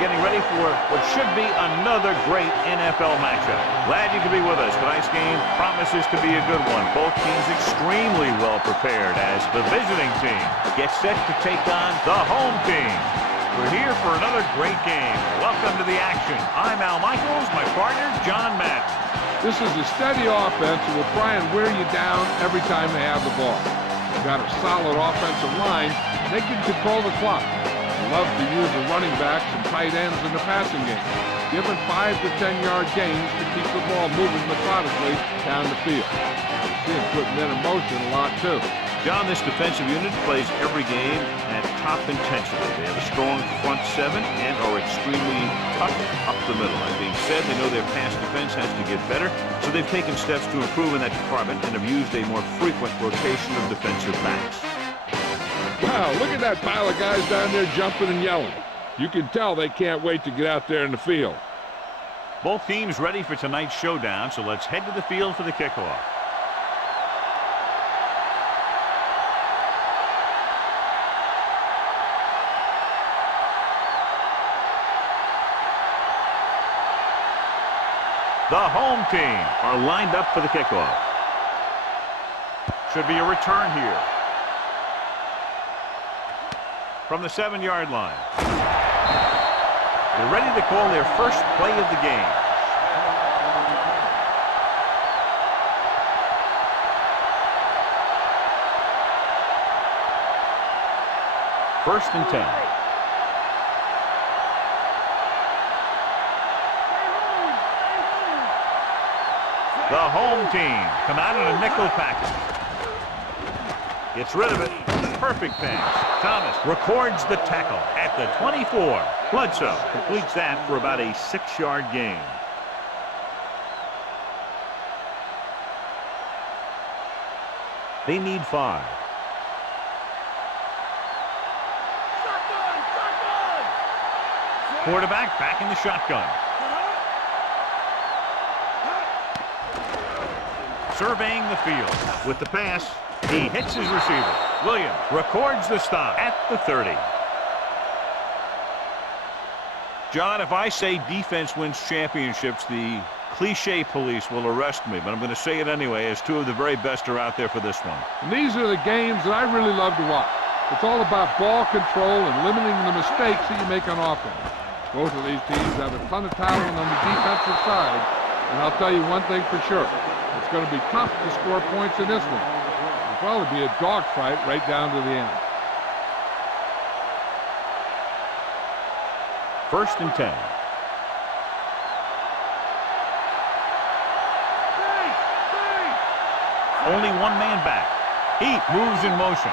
getting ready for what should be another great NFL matchup. Glad you could be with us. Tonight's game promises to be a good one. Both teams extremely well prepared as the visiting team gets set to take on the home team. We're here for another great game. Welcome to the action. I'm Al Michaels, my partner, John Madden. This is a steady offense that will try and wear you down every time they have the ball. They've got a solid offensive line. They can control the clock. Love to use the running backs and tight ends in the passing game. Give them 5 to 10-yard gains to keep the ball moving methodically down the field. You see them putting men in motion a lot, too. John, this defensive unit plays every game at top intensity. They have a strong front seven and are extremely tough up the middle. That being said, they know their pass defense has to get better, so they've taken steps to improve in that department and have used a more frequent rotation of defensive backs. Wow, look at that pile of guys down there jumping and yelling. You can tell they can't wait to get out there in the field. Both teams ready for tonight's showdown, so let's head to the field for the kickoff. The home team are lined up for the kickoff. Should be a return here. From the 7-yard line. They're ready to call their first play of the game. First and 10. The home team come out in a nickel package. Gets rid of it. Perfect pass. Thomas records the tackle at the 24. Bledsoe completes that for about a 6-yard gain. They need 5. Quarterback back in the shotgun. Surveying the field with the pass. He hits his receiver. Williams records the stop at the 30. John, if I say defense wins championships, the cliche police will arrest me, but I'm going to say it anyway, as two of the very best are out there for this one. And these are the games that I really love to watch. It's all about ball control and limiting the mistakes that you make on offense. Both of these teams have a ton of talent on the defensive side, and I'll tell you one thing for sure. It's going to be tough to score points in this one. It'll probably be a dogfight right down to the end. First and 10. Only one man back. He moves in motion.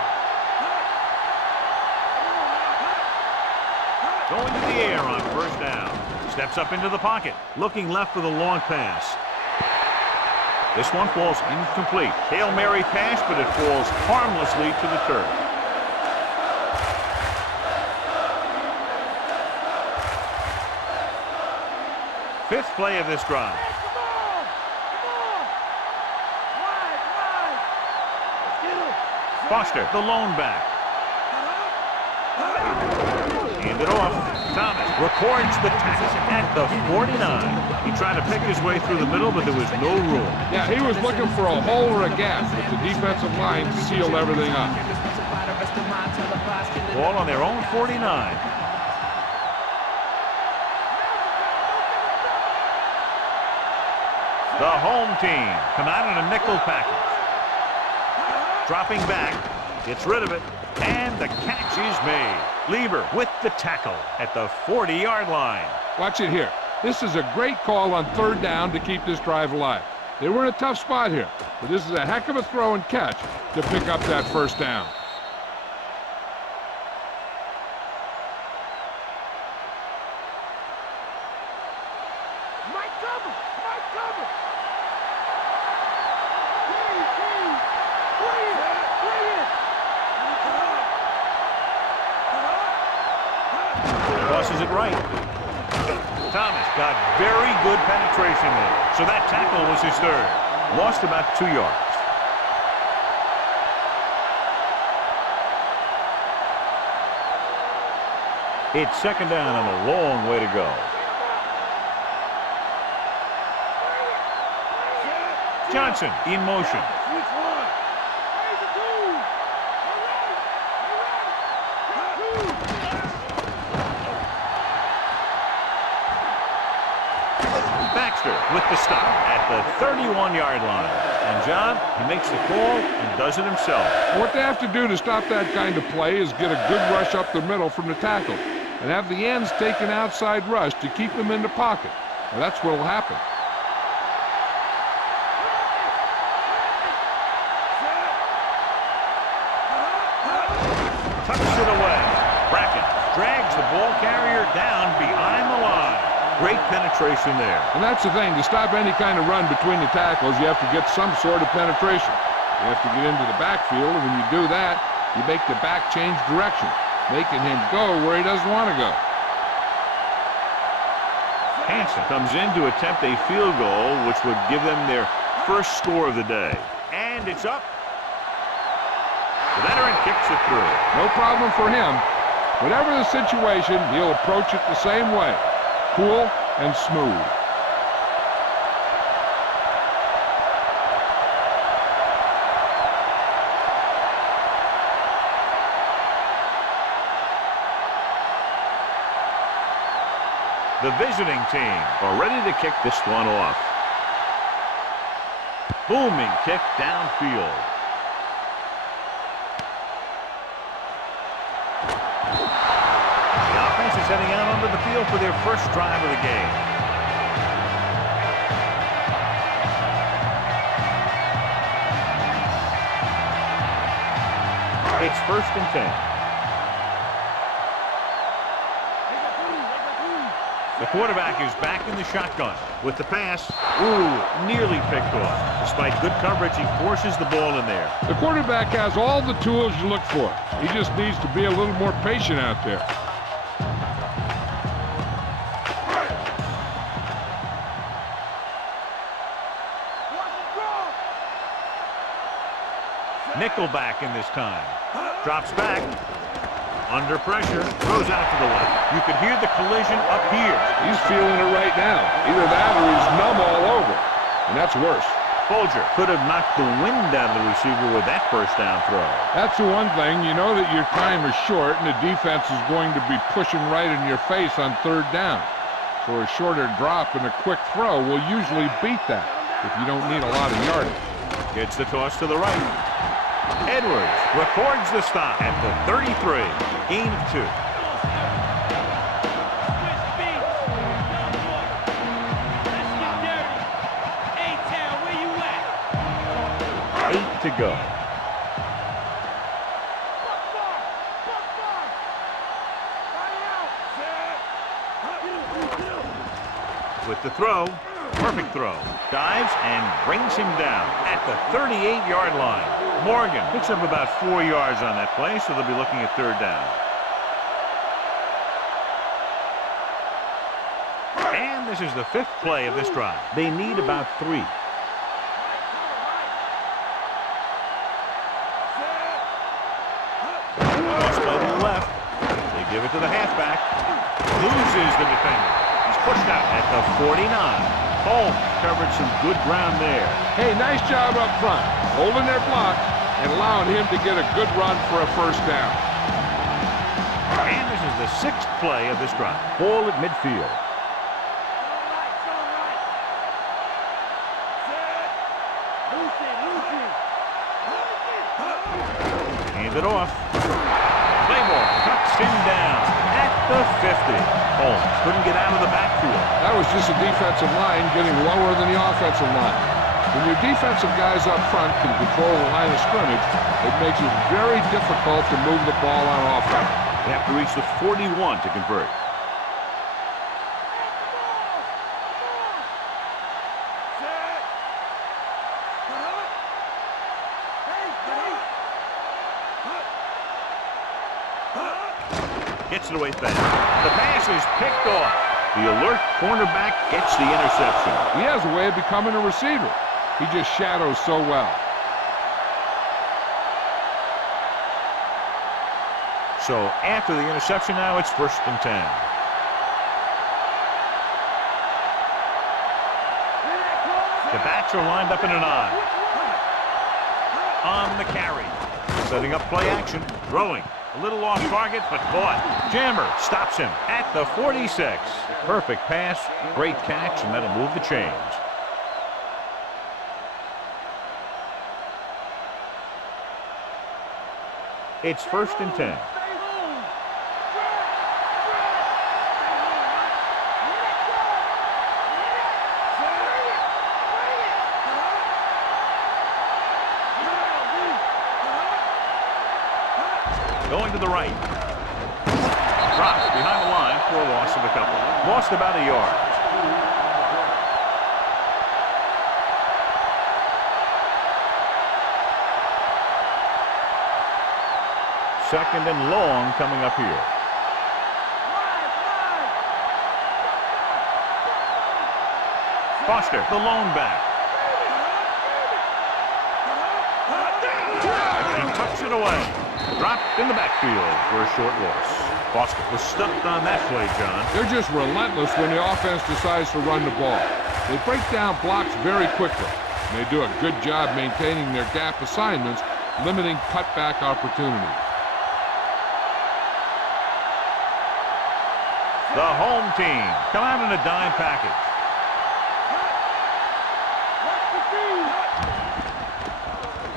Going to the air on first down. Steps up into the pocket. Looking left for the long pass. This one falls incomplete. Hail Mary pass, but it falls harmlessly to the turf. Fifth play of this drive. Foster, the lone back. Hand it off. Thomas records the tackle at the 49. He tried to pick his way through the middle, but there was no room. Yeah, he was looking for a hole or a gap, but the defensive line sealed everything up. Ball on their own 49. The home team come out in a nickel package. Dropping back, gets rid of it, and the catch is made. Lieber with the tackle at the 40-yard line. Watch it here. This is a great call on third down to keep this drive alive. They were in a tough spot here, but this is a heck of a throw and catch to pick up that first down. Tosses it right. Thomas got very good penetration there. So that tackle was his third. Lost about 2 yards. It's second down and a long way to go. Johnson in motion. Baxter with the stop at the 31-yard line. And John, he makes the call and does it himself. What they have to do to stop that kind of play is get a good rush up the middle from the tackle and have the ends take an outside rush to keep them in the pocket. Now, that's what will happen. Tucks it away. Brackett drags the ball carrier down behind the line. Great penetration there. And that's the thing. To stop any kind of run between the tackles, you have to get some sort of penetration. You have to get into the backfield, and when you do that, you make the back change direction, making him go where he doesn't want to go. Hansen comes in to attempt a field goal, which would give them their first score of the day. And it's up. The veteran kicks it through. No problem for him. Whatever the situation, he'll approach it the same way. Cool and smooth. The visiting team are ready to kick this one off. Booming kick downfield. The offense is heading out onto the field for their first drive of the game. It's 1st and 10. The quarterback is back in the shotgun with the pass. Ooh, nearly picked off. Despite good coverage, he forces the ball in there. The quarterback has all the tools you look for. He just needs to be a little more patient out there. Nickelback in this time. Drops back. Under pressure. Throws out to the left. You could hear the collision up here. He's feeling it right now. Either that or he's numb all over. And that's worse. Folger could have knocked the wind out of the receiver with that first down throw. That's the one thing. You know that your time is short and the defense is going to be pushing right in your face on 3rd down. So a shorter drop and a quick throw will usually beat that if you don't need a lot of yardage. Gets the toss to the right. Edwards records the stop at the 33. Gain of 2. Eight to go. With the throw, perfect throw. Dives and brings him down at the 38-yard line. Morgan picks up about 4 yards on that play, so they'll be looking at 3rd down. And this is the 5th play of this drive. They need about 3. Cross play to the left. They give it to the halfback. Loses the defender. He's pushed out at the 49. Holmes covered some good ground there. Hey, nice job up front, holding their block and allowing him to get a good run for a 1st down. And this is the 6th play of this drive. Ball at midfield. Hand it off. Claymore cuts him down at the 50. Holmes couldn't get out of the backfield. That was just a defensive line getting lower than the offensive line. When your defensive guys up front can control the line of scrimmage, it makes it very difficult to move the ball on offense. They have to reach the 41 to convert. Gets it away fast. The pass is picked off. The alert cornerback gets the interception. He has a way of becoming a receiver. He just shadows so well. So after the interception now, it's 1st and 10. The backs are lined up in an I. On the carry. Setting up play action. Throwing. A little off target, but caught. Jammer stops him at the 46. Perfect pass. Great catch, and that'll move the chains. It's 1st and 10. Going to the right. Drops behind the line for a loss of a couple. Lost about a yard. Second and long coming up here. Foster, the lone back. He tucks it away. Dropped in the backfield for a short loss. Foster was stuffed on that play, John. They're just relentless when the offense decides to run the ball. They break down blocks very quickly. And they do a good job maintaining their gap assignments, limiting cutback opportunities. The home team come out in a dime package.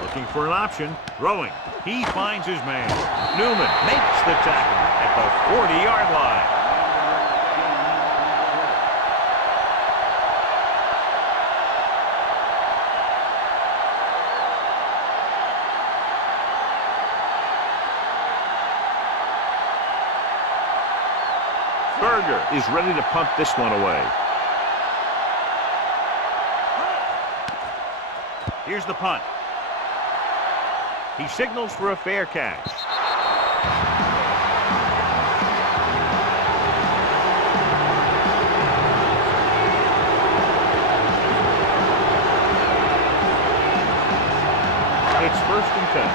Looking for an option. Throwing. He finds his man. Newman makes the tackle at the 40-yard line. Berger is ready to punt this one away. Here's the punt. He signals for a fair catch. It's 1st and 10.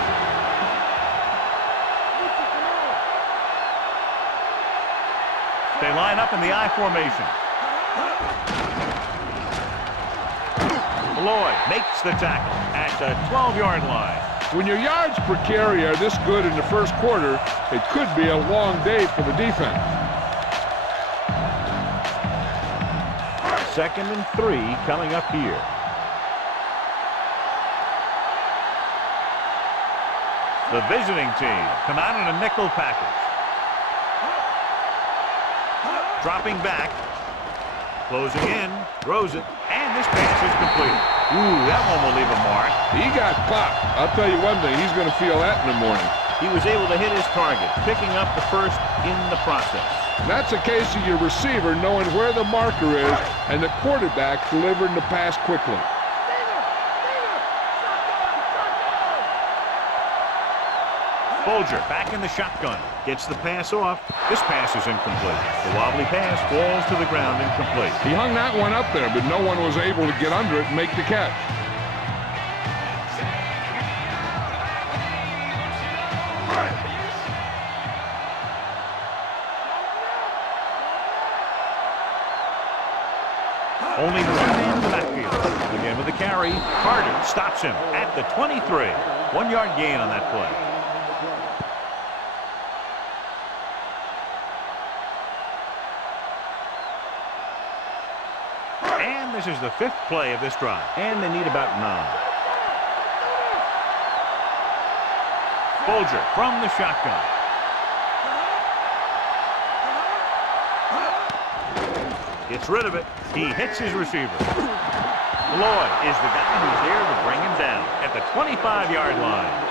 They line up in the I formation. Lloyd makes the tackle at the 12-yard line. When your yards per carry are this good in the first quarter, it could be a long day for the defense. 2nd and 3 coming up here. The visiting team come out in a nickel package. Dropping back. Closing in. Throws it. And this pass is complete. Ooh, that one will leave a mark. He got popped. I'll tell you one thing, he's going to feel that in the morning. He was able to hit his target, picking up the first in the process. That's a case of your receiver knowing where the marker is and the quarterback delivering the pass quickly. Folger back in the shotgun. Gets the pass off. This pass is incomplete. The wobbly pass falls to the ground incomplete. He hung that one up there, but no one was able to get under it and make the catch. Only one man in the backfield. Again with the carry. Carter stops him at the 23. 1-yard gain on that play. And this is the 5th play of this drive. And they need about 9. Folger from the shotgun. Gets rid of it. He hits his receiver. Lloyd is the guy who's there to bring him down at the 25-yard line.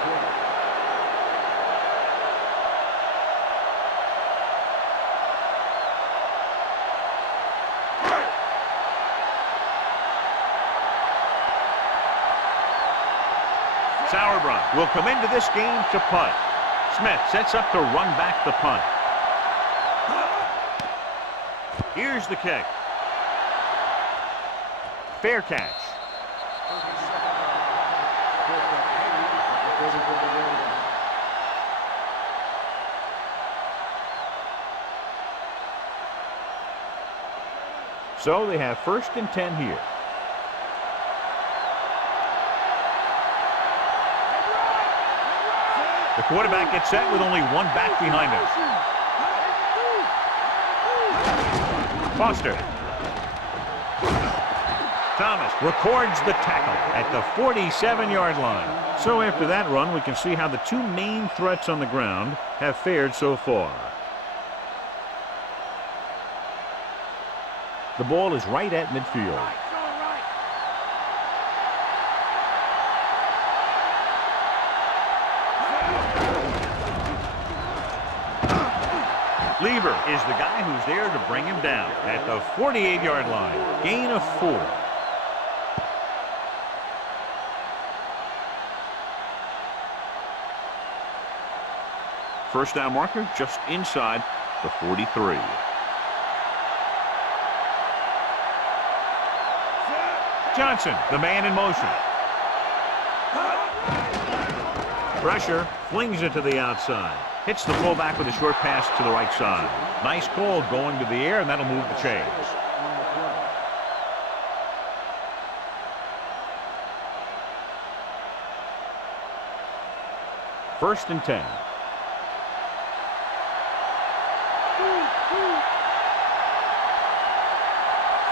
Sauerbrunn will come into this game to punt. Smith sets up to run back the punt. Here's the kick. Fair catch. So they have 1st and 10 here. The quarterback gets set with only one back behind him. Foster. Thomas records the tackle at the 47-yard line. So after that run, we can see how the two main threats on the ground have fared so far. The ball is right at midfield. Lever is the guy who's there to bring him down at the 48-yard line. Gain of 4. First down marker just inside the 43. Johnson, the man in motion. Pressure, flings it to the outside. Hits the fullback with a short pass to the right side. Nice call going to the air, and that'll move the chains. First and 10.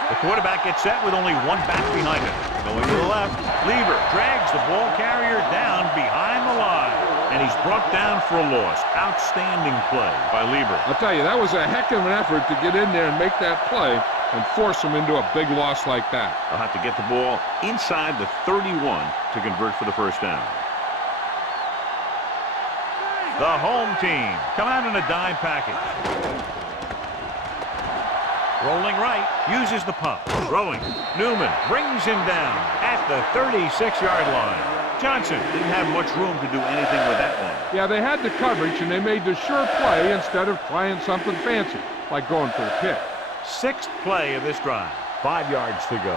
The quarterback gets set with only one back behind him. Going to the left, Lever drags the ball carrier down behind the line. And he's brought down for a loss. Outstanding play by Lever. I'll tell you, that was a heck of an effort to get in there and make that play and force him into a big loss like that. They'll have to get the ball inside the 31 to convert for the first down. The home team come out in a dime package. Rolling right, uses the pump. Throwing. Newman brings him down at the 36-yard line. Johnson didn't have much room to do anything with that one. Yeah, they had the coverage, and they made the sure play instead of trying something fancy, like going for the pick. 6th play of this drive. 5 yards to go.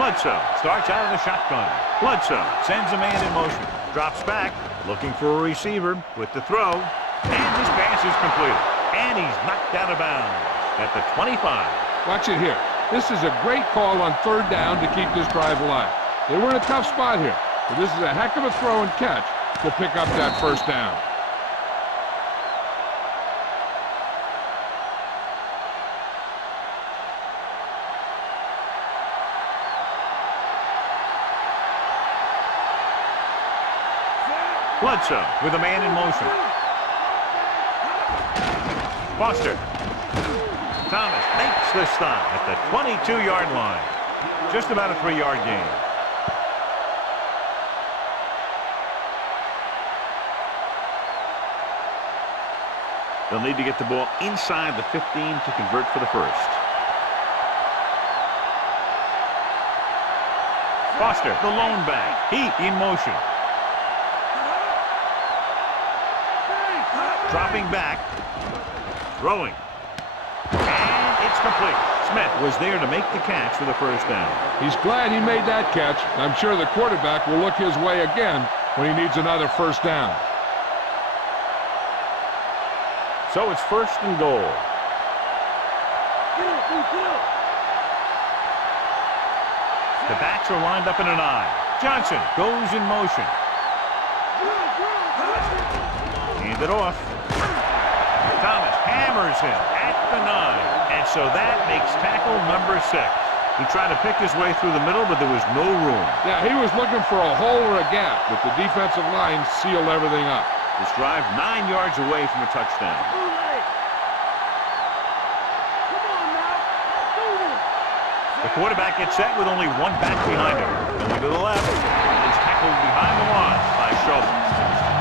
Bledsoe starts out of the shotgun. Bledsoe sends a man in motion. Drops back, looking for a receiver with the throw. And this pass is completed. And he's knocked out of bounds at the 25. Watch it here. This is a great call on 3rd down to keep this drive alive. They were in a tough spot here, but this is a heck of a throw and catch to pick up that first down. Bledsoe with a man in motion. Foster. Thomas makes the stop at the 22-yard line. Just about a 3-yard gain. They'll need to get the ball inside the 15 to convert for the first. Foster, the lone back. Heat in motion. Dropping back. Throwing. And it's complete. Smith was there to make the catch for the first down. He's glad he made that catch. I'm sure the quarterback will look his way again when he needs another first down. So it's 1st and goal. The backs are lined up in an eye. Johnson goes in motion. Hand it off. Thomas hammers him at the 9. And so that makes tackle number 6. He tried to pick his way through the middle, but there was no room. Yeah, he was looking for a hole or a gap, but the defensive line sealed everything up. This drive 9 yards away from a touchdown. The quarterback gets set with only one back behind him. Going to the left. Is tackled behind the line by Schultz.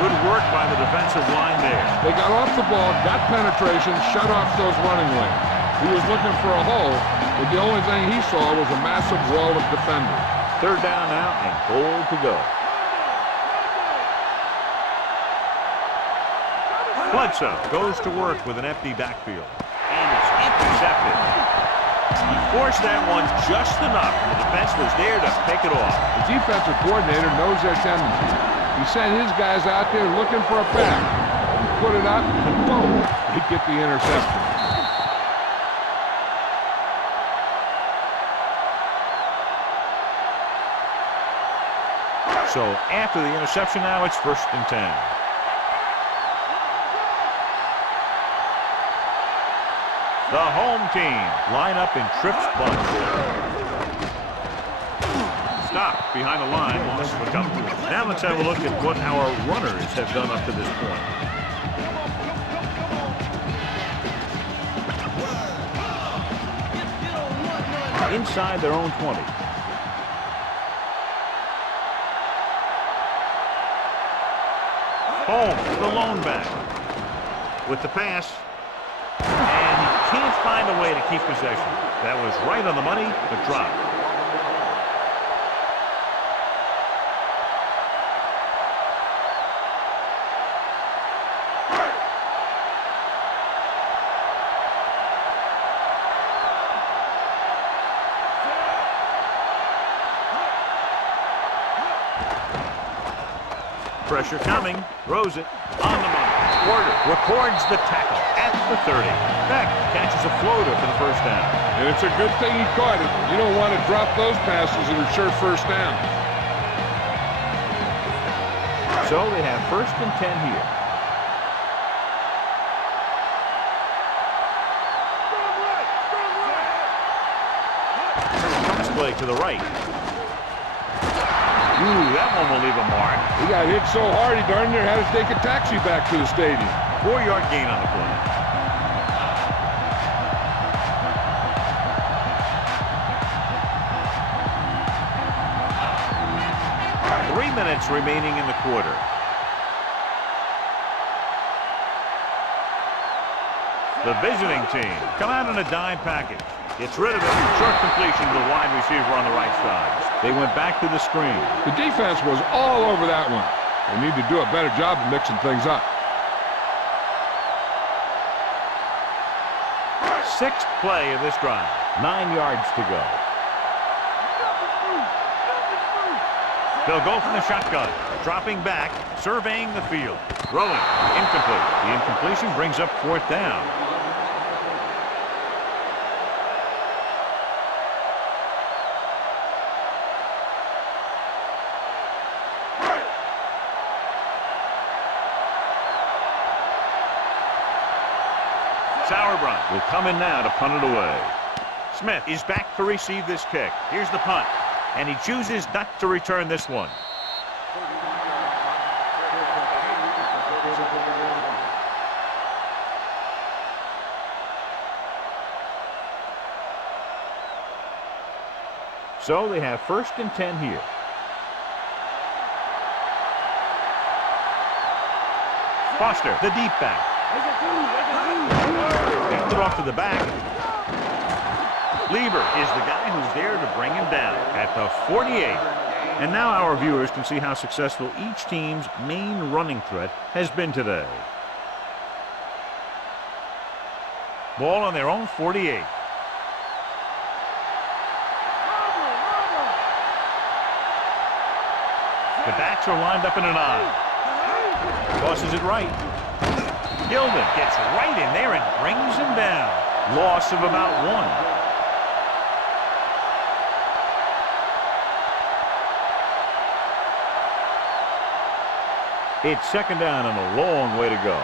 Good work by the defensive line there. They got off the ball, got penetration, shut off those running lanes. He was looking for a hole, but the only thing he saw was a massive wall of defenders. 3rd down now and goal to go. Bledsoe goes to work with an empty backfield. And it's intercepted. He forced that one just enough, and the defense was there to pick it off. The defensive coordinator knows their tendencies. He sent his guys out there looking for a pass. He put it up, and boom, he'd get the interception. So after the interception now, it's 1st and 10. The home team line up in trips bunch. Stop behind the line, loss of a couple. Now let's have a look at what our runners have done up to this point. Inside their own 20. Home, the lone back. With the pass. And he can't find a way to keep possession. That was right on the money, but dropped. Pressure coming, throws it on the money. Porter records the tackle at the 30. Beck catches a floater for the 1st down. And it's a good thing he caught it. You don't want to drop those passes that are sure 1st down. So they have 1st and 10 here. Comes play to the right. Ooh, that one will leave a mark. He got hit so hard he darn near had to take a taxi back to the stadium. 4-yard gain on the play. Three minutes remaining in the quarter. The visiting team come out in a dime package. Gets rid of it. Short completion to the wide receiver on the right side. They went back to the screen. The defense was all over that one. They need to do a better job of mixing things up. 6th play of this drive. 9 yards to go. They'll go from the shotgun. Dropping back, surveying the field. Throwing. Incomplete. The incompletion brings up 4th down. Sauerbrunn will come in now to punt it away. Smith is back to receive this kick. Here's the punt. And he chooses not to return this one. So they have 1st and 10 here. Foster, the deep back. Picked it off to the back. Lieber is the guy who's there to bring him down at the 48. And now our viewers can see how successful each team's main running threat has been today. Ball on their own 48. The backs are lined up in an I. Tosses it right. Gilden gets right in there and brings him down. Loss of about 1. It's 2nd down and a long way to go.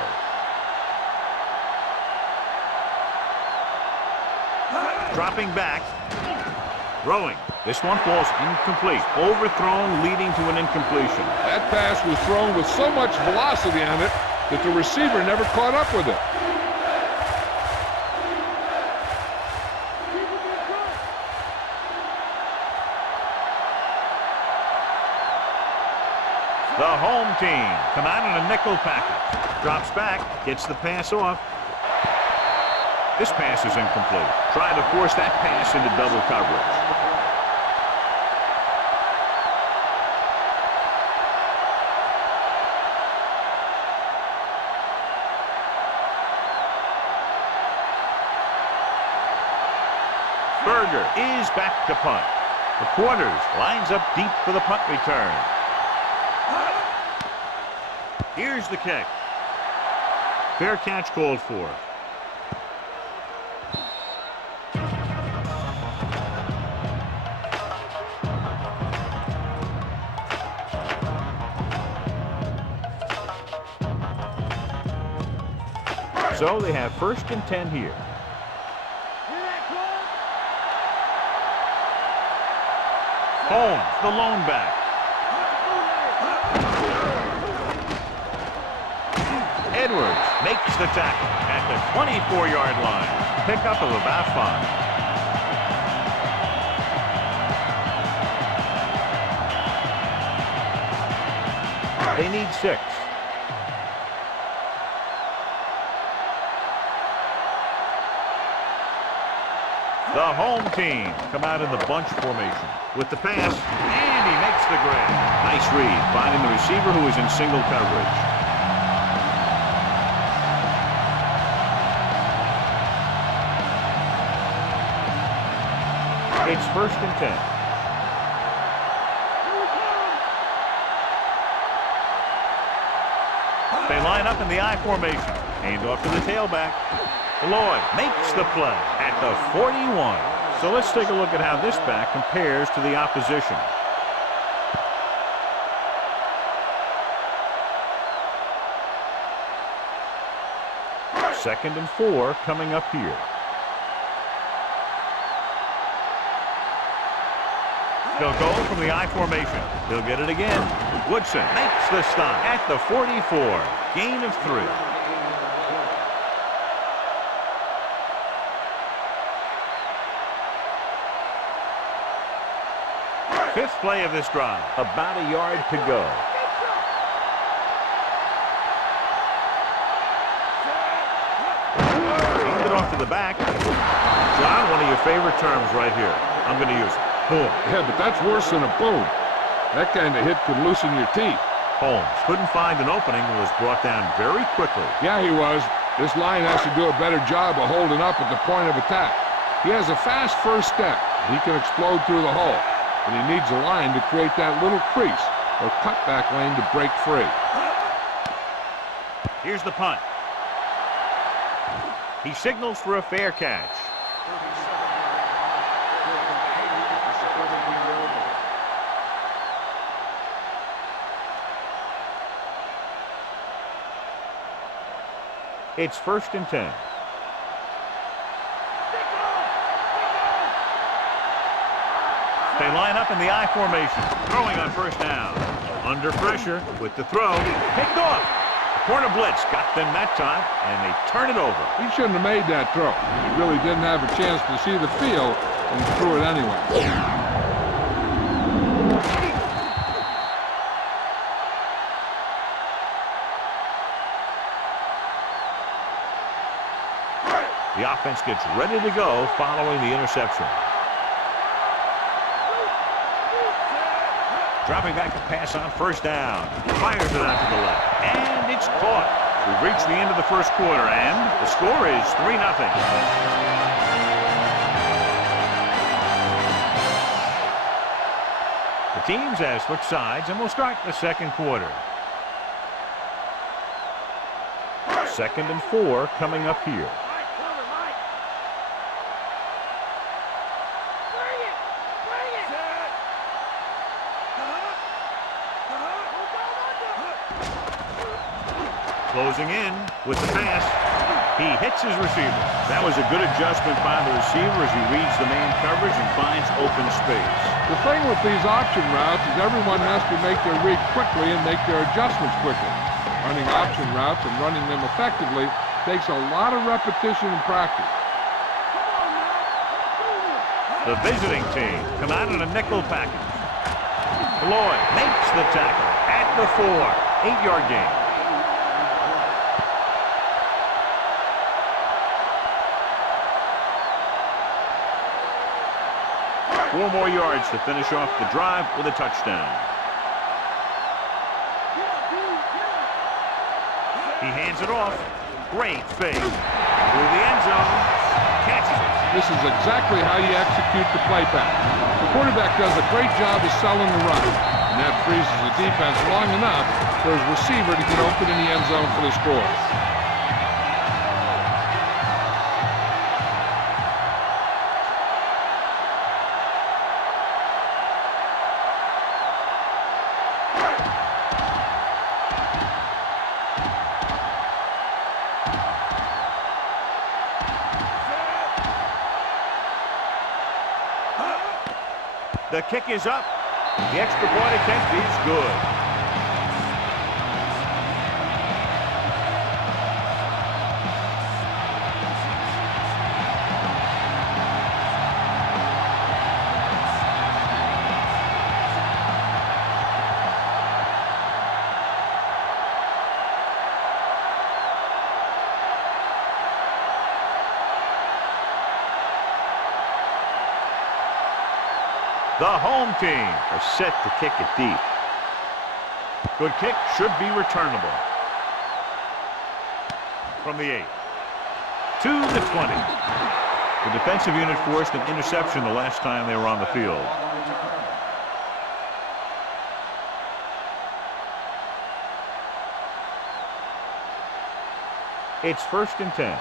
Dropping back. Throwing. This one falls incomplete. Overthrown, leading to an incompletion. That pass was thrown with so much velocity on it that the receiver never caught up with it. The home team come out in a nickel package. Drops back, gets the pass off. This pass is incomplete. Trying to force that pass into double coverage. Berger is back to punt. The Quarters lines up deep for the punt return. Here's the kick. Fair catch called for. So they have 1st and 10 here. Holmes, the lone back. Edwards makes the tackle at the 24-yard line. Pickup of about 5. They need 6. The home team come out in the bunch formation with the pass, and he makes the grab. Nice read, finding the receiver who is in single coverage. It's 1st and 10. They line up in the I formation. Hand off to the tailback. Lloyd makes the play at the 41. So let's take a look at how this back compares to the opposition. Second and 4 coming up here. They'll go from the I formation. He'll get it again. Woodson makes the stop at the 44. Gain of 3. 5th play of this drive. About a yard to go. Hand it off to the back. John, one of your favorite terms right here. I'm going to use it. Boom. Yeah, but that's worse than a boom. That kind of hit could loosen your teeth. Holmes couldn't find an opening and was brought down very quickly. Yeah, he was. This line has to do a better job of holding up at the point of attack. He has a fast first step. He can explode through the hole. And he needs a line to create that little crease or cutback lane to break free. Here's the punt. He signals for a fair catch. It's 1st and 10. They line up in the I formation. Throwing on 1st down. Under pressure with the throw. Picked off. The corner blitz got them that time, and they turn it over. He shouldn't have made that throw. He really didn't have a chance to see the field, and he threw it anyway. The offense gets ready to go following the interception. Dropping back to pass on 1st down. Fires it out to the left. And it's caught. We've reached the end of the 1st quarter, and the score is 3-0. The teams have switched sides, and we'll start the 2nd quarter. 2nd and 4 coming up here. Closing in with the pass. He hits his receiver. That was a good adjustment by the receiver as he reads the man coverage and finds open space. The thing with these option routes is everyone has to make their read quickly and make their adjustments quickly. Running option routes and running them effectively takes a lot of repetition and practice. The visiting team come out in a nickel package. Lloyd makes the tackle at the 4. 8-yard gain. 4 more yards to finish off the drive with a touchdown. He hands it off. Great fake. Through the end zone. Catches it. This is exactly how you execute the play back. The quarterback does a great job of selling the run. And that freezes the defense long enough for his receiver to get open in the end zone for the score. The kick is up. The extra point attempt is good. The home team are set to kick it deep. Good kick, should be returnable. From the 8 to the 20. The defensive unit forced an interception the last time they were on the field. It's 1st and 10.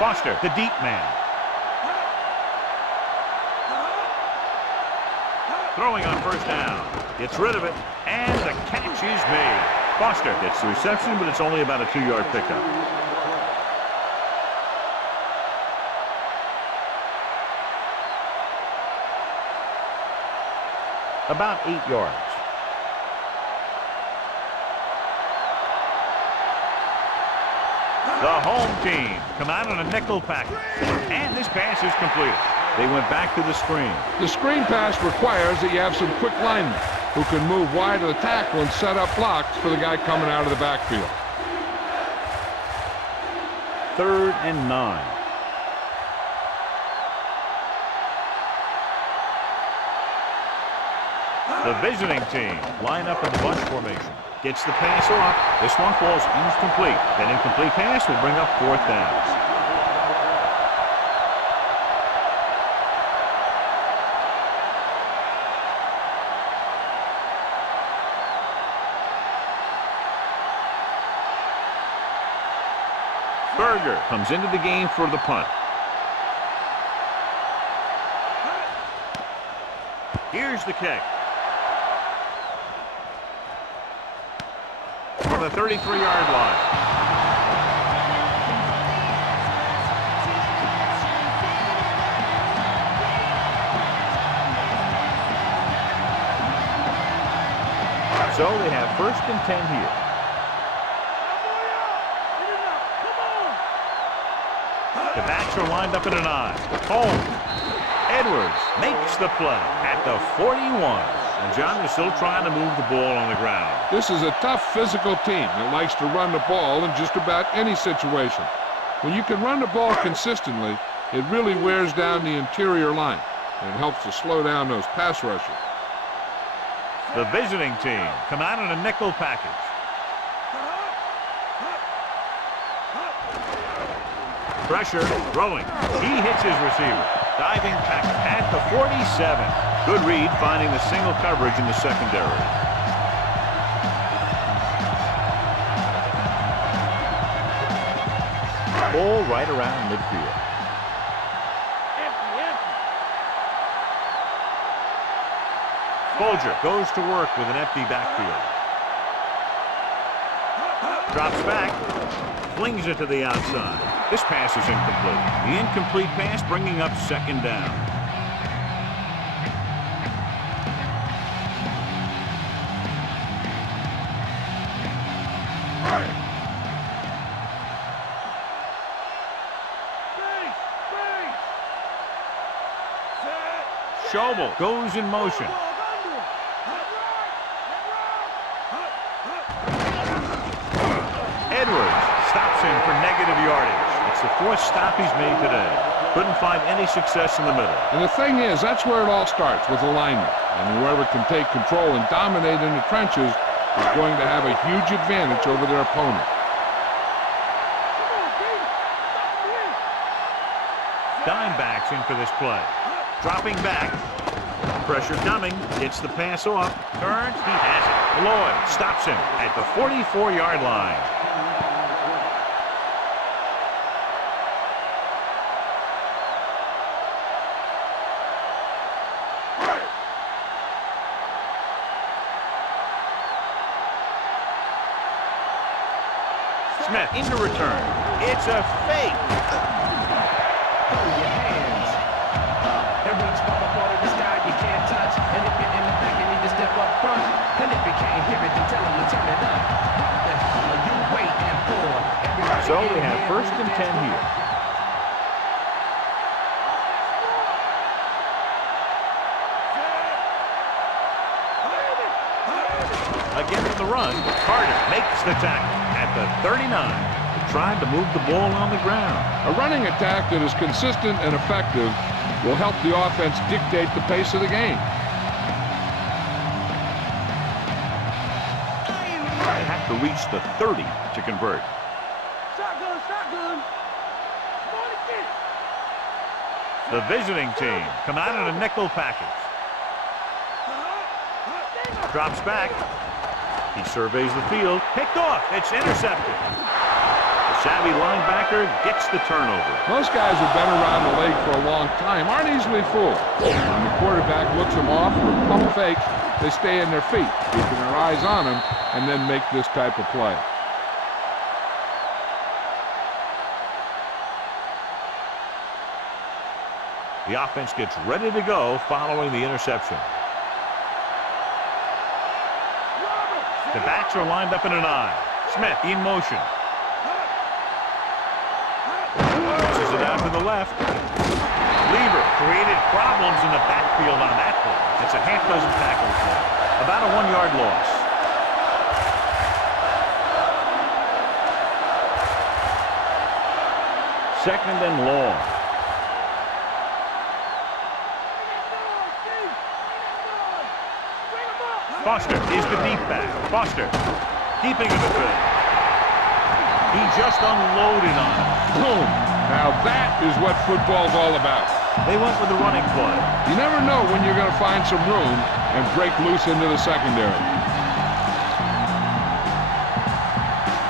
Foster, the deep man. Throwing on 1st down. Gets rid of it, and the catch is made. Foster gets the reception, but it's only about a 2-yard pickup. About 8 yards. The home team come out on a nickel package, and this pass is completed. They went back to the screen. The screen pass requires that you have some quick linemen who can move wide of the tackle and set up blocks for the guy coming out of the backfield. 3rd and 9. The visiting team line up in the bunch formation. Gets the pass off. This one falls incomplete. That incomplete pass will bring up 4th down. Berger comes into the game for the punt. Here's the kick. From the 33-yard line. So they have 1st and 10 here. The backs are lined up in an I. Home. Edwards makes the play at the 41. And John, they're still trying to move the ball on the ground. This is a tough physical team that likes to run the ball in just about any situation. When you can run the ball consistently, it really wears down the interior line and helps to slow down those pass rushers. The visiting team come out in a nickel package. Pressure, throwing. He hits his receiver. Diving back at the 47. Good read, finding the single coverage in the secondary. Ball right around midfield. Folger goes to work with an empty backfield. Drops back. Flings it to the outside. This pass is incomplete. The incomplete pass bringing up 2nd down. Schobel goes in motion. Edwards stops him for negative yardage. It's the 4th stop he's made today. Couldn't find any success in the middle. And the thing is, that's where it all starts, with alignment. And whoever can take control and dominate in the trenches is going to have a huge advantage over their opponent. Dimebacks in for this play. Dropping back. Pressure coming. Gets the pass off. Turns. He has it. Lloyd stops him at the 44-yard line. Smith into return. It's a fake. Throw your hands up and reach for the ball in the sky you can't touch. And if you're in the back, you need to step up front. And if you can't hear it, then tell them to turn it up. What the hell are you waiting for? Everybody So we have first and 10 here. Against the run, Carter makes the tackle at the 39. Trying to move the ball on the ground. A running attack that is consistent and effective will help the offense dictate the pace of the game. They have to reach the 30 to convert. Shotgun, shotgun. The visiting team come out in a nickel package. Drops back. He surveys the field. Picked off. It's intercepted. The savvy linebacker gets the turnover. Most guys who've been around the league for a long time aren't easily fooled. When the quarterback looks them off or pump fakes, they stay in their feet, keeping their eyes on them, and then make this type of play. The offense gets ready to go following the interception. The backs are lined up in an I. Smith in motion. Pushes it out to the left. Lever created problems in the backfield on that play. It's a half dozen tackles there. About a 1-yard loss. Second and long. Foster is the deep back. Foster keeping him at good. He just unloaded on him. Boom! Now that is what football's all about. They went with the running play. You never know when you're going to find some room and break loose into the secondary.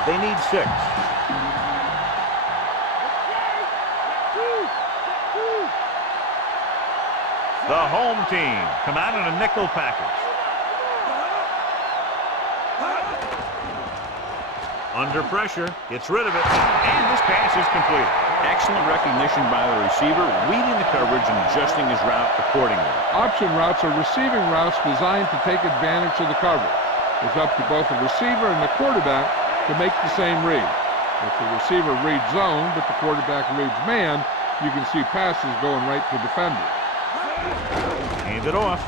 They need 6. The home team come out in a nickel package. Under pressure, gets rid of it, and this pass is completed. Excellent recognition by the receiver, reading the coverage and adjusting his route accordingly. Option routes are receiving routes designed to take advantage of the coverage. It's up to both the receiver and the quarterback to make the same read. If the receiver reads zone, but the quarterback reads man, you can see passes going right to defenders. Hand it off.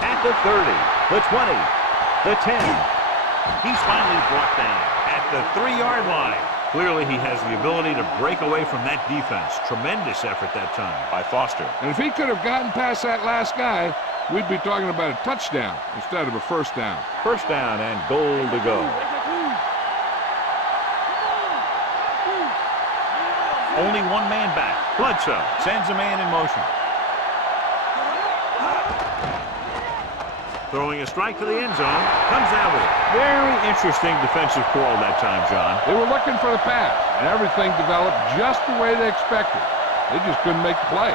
At the 30, the 20, the 10. He's finally brought down at the 3-yard line. Clearly, he has the ability to break away from that defense. Tremendous effort that time by Foster. And if he could have gotten past that last guy, we'd be talking about a touchdown instead of a first down. First down and goal to go. Only one man back. Bledsoe sends a man in motion. Throwing a strike to the end zone. Comes out with it. Very interesting defensive call that time, John. They were looking for the pass, and everything developed just the way they expected. They just couldn't make the play.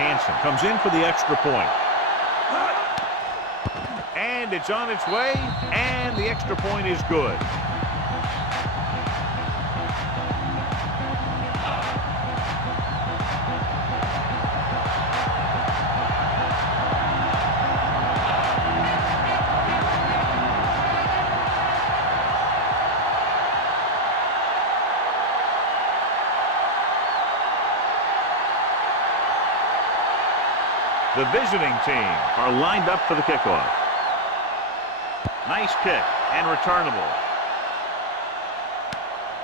Hansen comes in for the extra point. And it's on its way, and the extra point is good. The visiting team are lined up for the kickoff. Nice kick and returnable.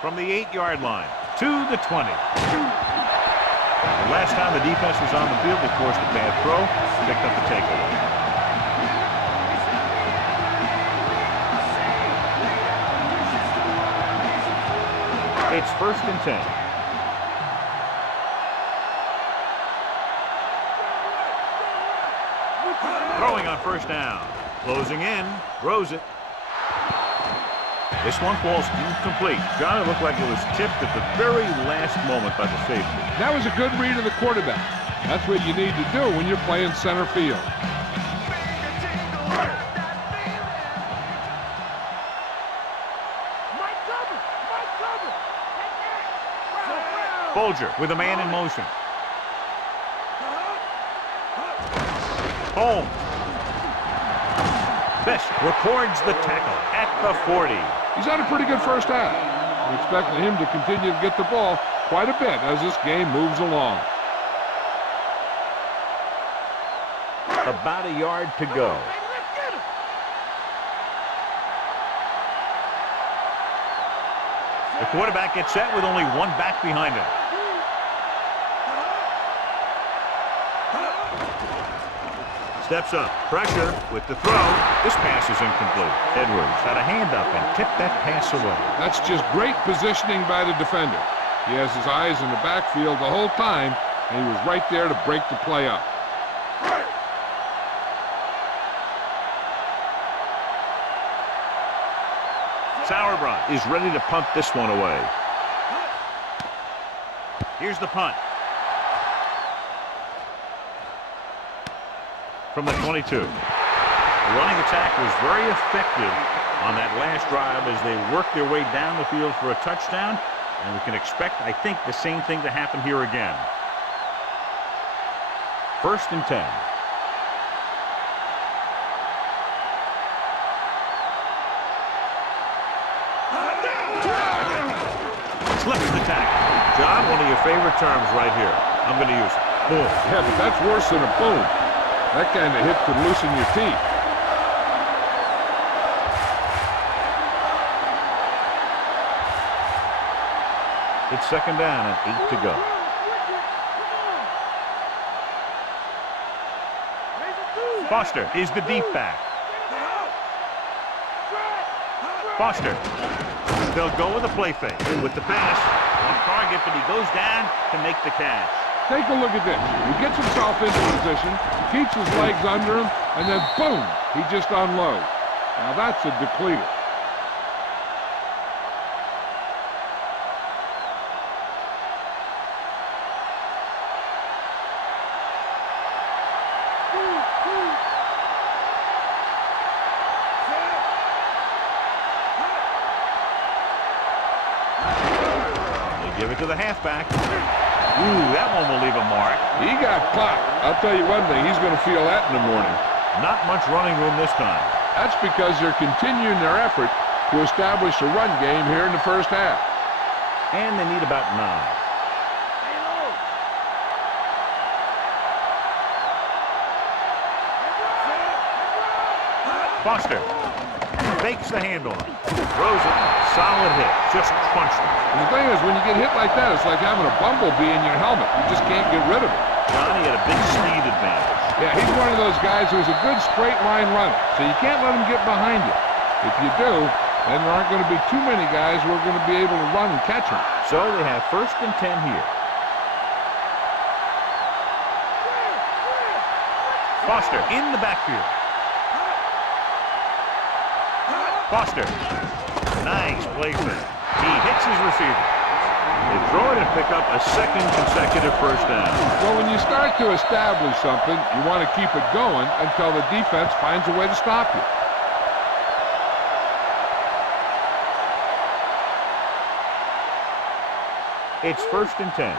From the 8-yard line to the 20. The last time the defense was on the field, they forced a bad throw, picked up the takeaway. It's first and 10. Throwing on first down. Closing in. Throws it. This one falls incomplete. John, it looked like it was tipped at the very last moment by the safety. That was a good read of the quarterback. That's what you need to do when you're playing center field. Folger with a man in motion. Home. Fisk records the tackle at the 40. He's had a pretty good first half. I'm expecting him to continue to get the ball quite a bit as this game moves along. About a yard to go. The quarterback gets set with only one back behind him. Steps up, pressure with the throw. This pass is incomplete. Edwards had a hand up and tipped that pass away. That's just great positioning by the defender. He has his eyes in the backfield the whole time, and he was right there to break the play up. Sauerbrunn is ready to punt this one away. Here's the punt. From the 22. The running attack was very effective on that last drive as they worked their way down the field for a touchdown. And we can expect, I think, the same thing to happen here again. 1st and 10. Slips the tackle. John, one of your favorite terms right here. I'm going to use it. Boom. Yeah, but that's worse than a boom. That kind of hit could loosen your teeth. It's 2nd down and 8 to go. Foster is the deep back. Foster. They'll go with a play fake. With the pass on target, but he goes down to make the catch. Take a look at this. He gets himself into position, keeps his legs under him, and then boom, he just unloads. Now that's a depleter. They give it to the halfback. Ooh, that one will leave a mark. He got popped. I'll tell you one thing, he's going to feel that in the morning. Not much running room this time. That's because they're continuing their effort to establish a run game here in the first half. And they need about 9. Foster fakes the handoff. Throws it. Solid hit. Just crunched it. And the thing is, when you get hit like that, it's like having a bumblebee in your helmet. You just can't get rid of it. Johnny had a big speed advantage. Yeah, he's one of those guys who's a good straight line runner, so you can't let him get behind you. If you do, then there aren't going to be too many guys who are going to be able to run and catch him. So they have 1st and 10 here. Foster in the backfield. Foster. Nice play fake. He hits his receiver. They throw it and pick up a 2nd consecutive 1st down. Well, when you start to establish something, you want to keep it going until the defense finds a way to stop you. It's 1st and 10.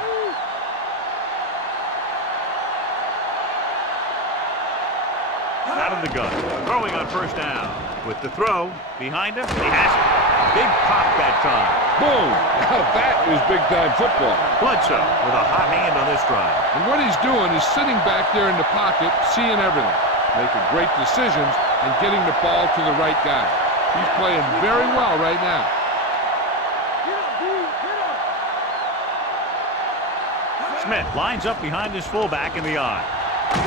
Out of the gun. Throwing on 1st down. With the throw. Behind him. He has it. Big pop that time. Boom! Now that is big-time football. Bledsoe with a hot hand on this drive. And what he's doing is sitting back there in the pocket, seeing everything, making great decisions, and getting the ball to the right guy. He's playing very well right now. Smith lines up behind his fullback in the eye.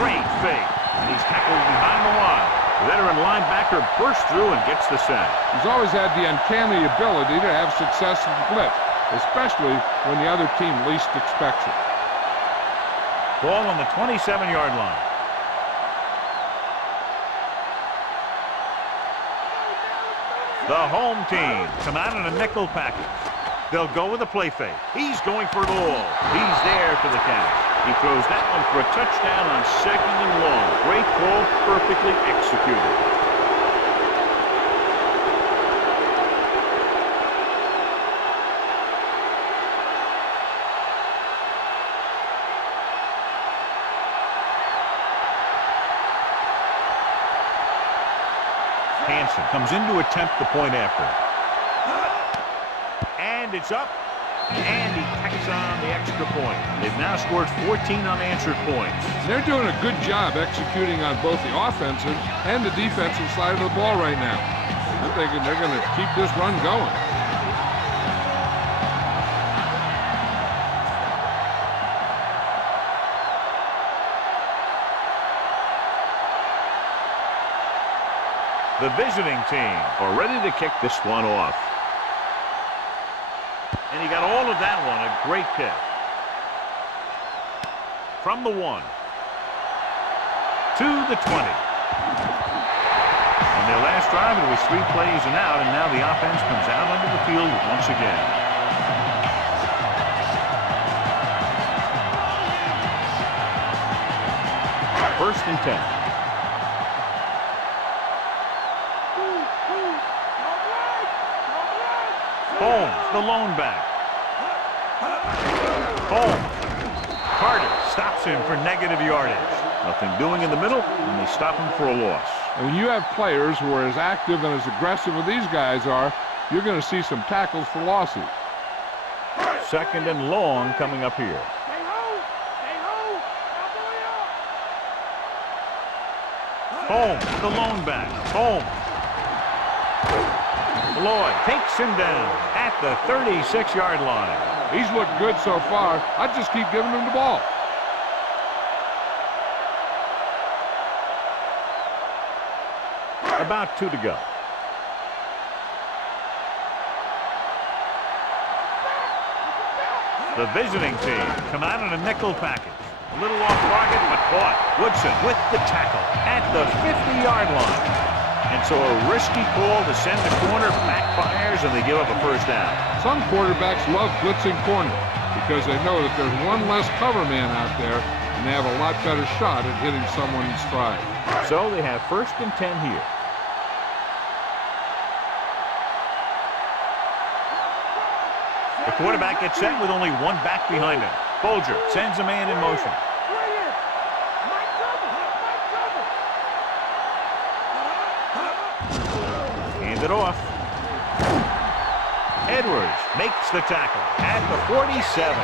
Great fake. And he's tackled behind the line. The veteran linebacker bursts through and gets the sack. He's always had the uncanny ability to have success in the blitz, especially when the other team least expects it. Ball on the 27-yard line. The home team come out in a nickel package. They'll go with a play fake. He's going for it all. He's there for the catch. He throws that one for a touchdown on 2nd and long. Great call, perfectly executed. Hansen comes in to attempt the point after. And it's up. And he tacks on the extra point. They've now scored 14 unanswered points. They're doing a good job executing on both the offensive and the defensive side of the ball right now. I'm thinking they're going to keep this run going. The visiting team are ready to kick this one off. And he got all of that one. A great kick. From the 1 to the 20. On their last drive, it was 3 plays and out, and now the offense comes out onto the field once again. First and 10. Holmes, the lone back. Holmes. Carter stops him for negative yardage. Nothing doing in the middle, and they stop him for a loss. And when you have players who are as active and as aggressive as these guys are, you're going to see some tackles for losses. 2nd and long coming up here. Holmes, the lone back. Holmes. Lloyd takes him down at the 36-yard line. He's looked good so far. I'd just keep giving him the ball. About 2 to go. The visiting team come out in a nickel package. A little off target, but caught. Woodson with the tackle at the 50-yard line. And so a risky call to send the corner backfires, and they give up a first down. Some quarterbacks love blitzing corner because they know that there's one less cover man out there, and they have a lot better shot at hitting someone in stride. So they have 1st and 10 here. The quarterback gets set with only one back behind him. Bolger sends a man in motion. Hand it off. Edwards makes the tackle at the 47.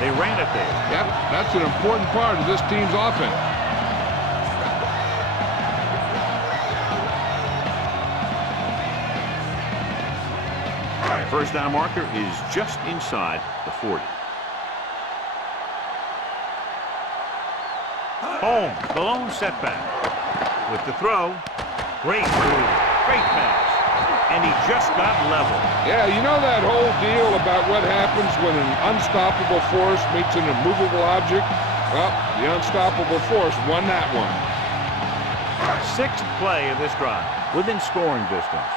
They ran it there. Yep, that's an important part of this team's offense. First down marker is just inside the 40. Holmes, the lone setback. With the throw. Great move. Great pass. And he just got level. Yeah, you know that whole deal about what happens when an unstoppable force meets an immovable object? Well, the unstoppable force won that one. 6th play of this drive. Within scoring distance.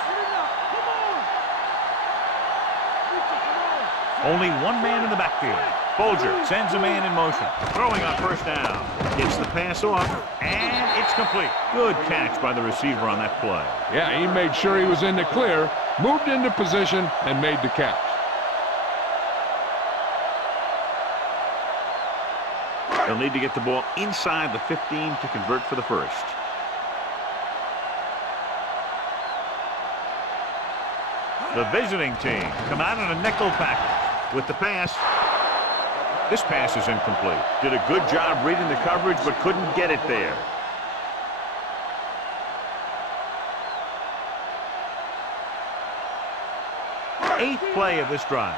Only one man in the backfield. Bolger sends a man in motion. Throwing on first down. Gets the pass off, and it's complete. Good catch by the receiver on that play. Yeah, he made sure he was in the clear, moved into position, and made the catch. They'll need to get the ball inside the 15 to convert for the first. The visiting team come out in a nickel package. With the pass, this pass is incomplete. Did a good job reading the coverage, but couldn't get it there. Eighth play of this drive.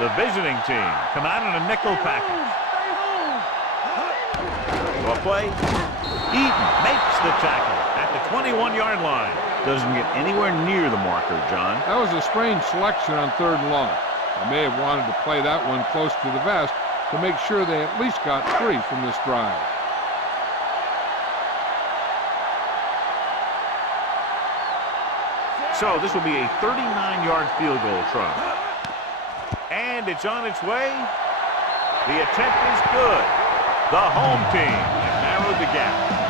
The visiting team come out in a nickel package. Well play. Eaton makes the tackle at the 21-yard line. Doesn't get anywhere near the marker, John. That was a strange selection on 3rd and long. They may have wanted to play that one close to the vest to make sure they at least got 3 from this drive. So this will be a 39-yard field goal try. And it's on its way. The attempt is good. The home team has narrowed the gap.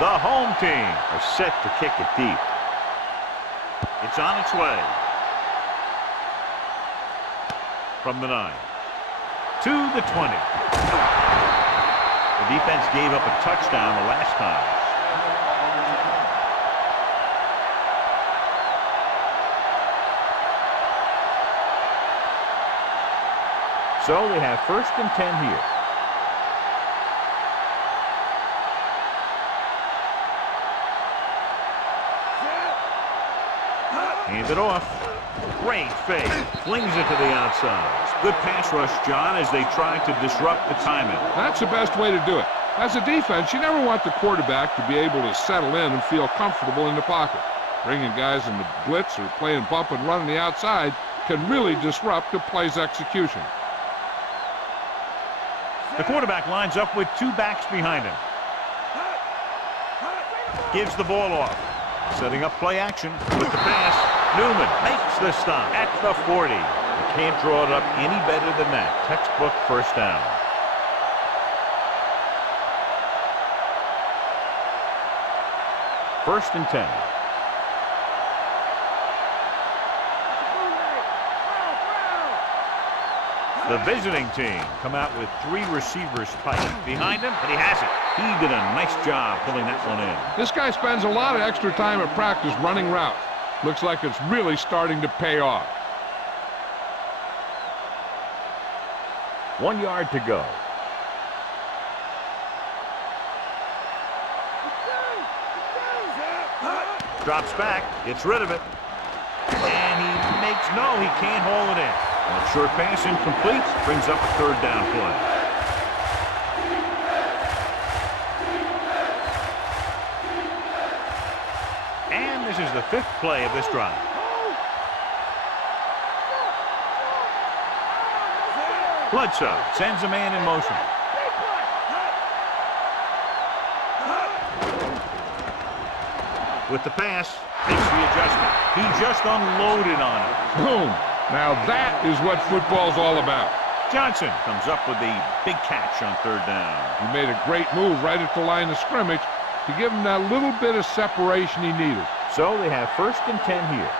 The home team are set to kick it deep. It's on its way. From the 9 to the 20. The defense gave up a touchdown the last time. So they have 1st and 10 here. Hand it off. Great fake. Flings it to the outside. Good pass rush, John, as they try to disrupt the timing. That's the best way to do it. As a defense, you never want the quarterback to be able to settle in and feel comfortable in the pocket. Bringing guys in the blitz or playing bump and run on the outside can really disrupt the play's execution. The quarterback lines up with 2 backs behind him. Gives the ball off. Setting up play action with the pass. Newman makes the stop at the 40. You can't draw it up any better than that. Textbook 1st down. First and 10. The visiting team come out with 3 receivers tight behind him, but he has it. He did a nice job pulling that one in. This guy spends a lot of extra time at practice running routes. Looks like it's really starting to pay off. 1 yard to go. Drops back, gets rid of it. And he can't haul it in. That short pass incomplete, brings up a 3rd down play. And this is the 5th play of this drive. Bledsoe sends a man in motion. With the pass, makes the adjustment. He just unloaded on it. Boom. Now that is what football's all about. Johnson comes up with a big catch on 3rd down. He made a great move right at the line of scrimmage to give him that little bit of separation he needed. So they have 1st and 10 here.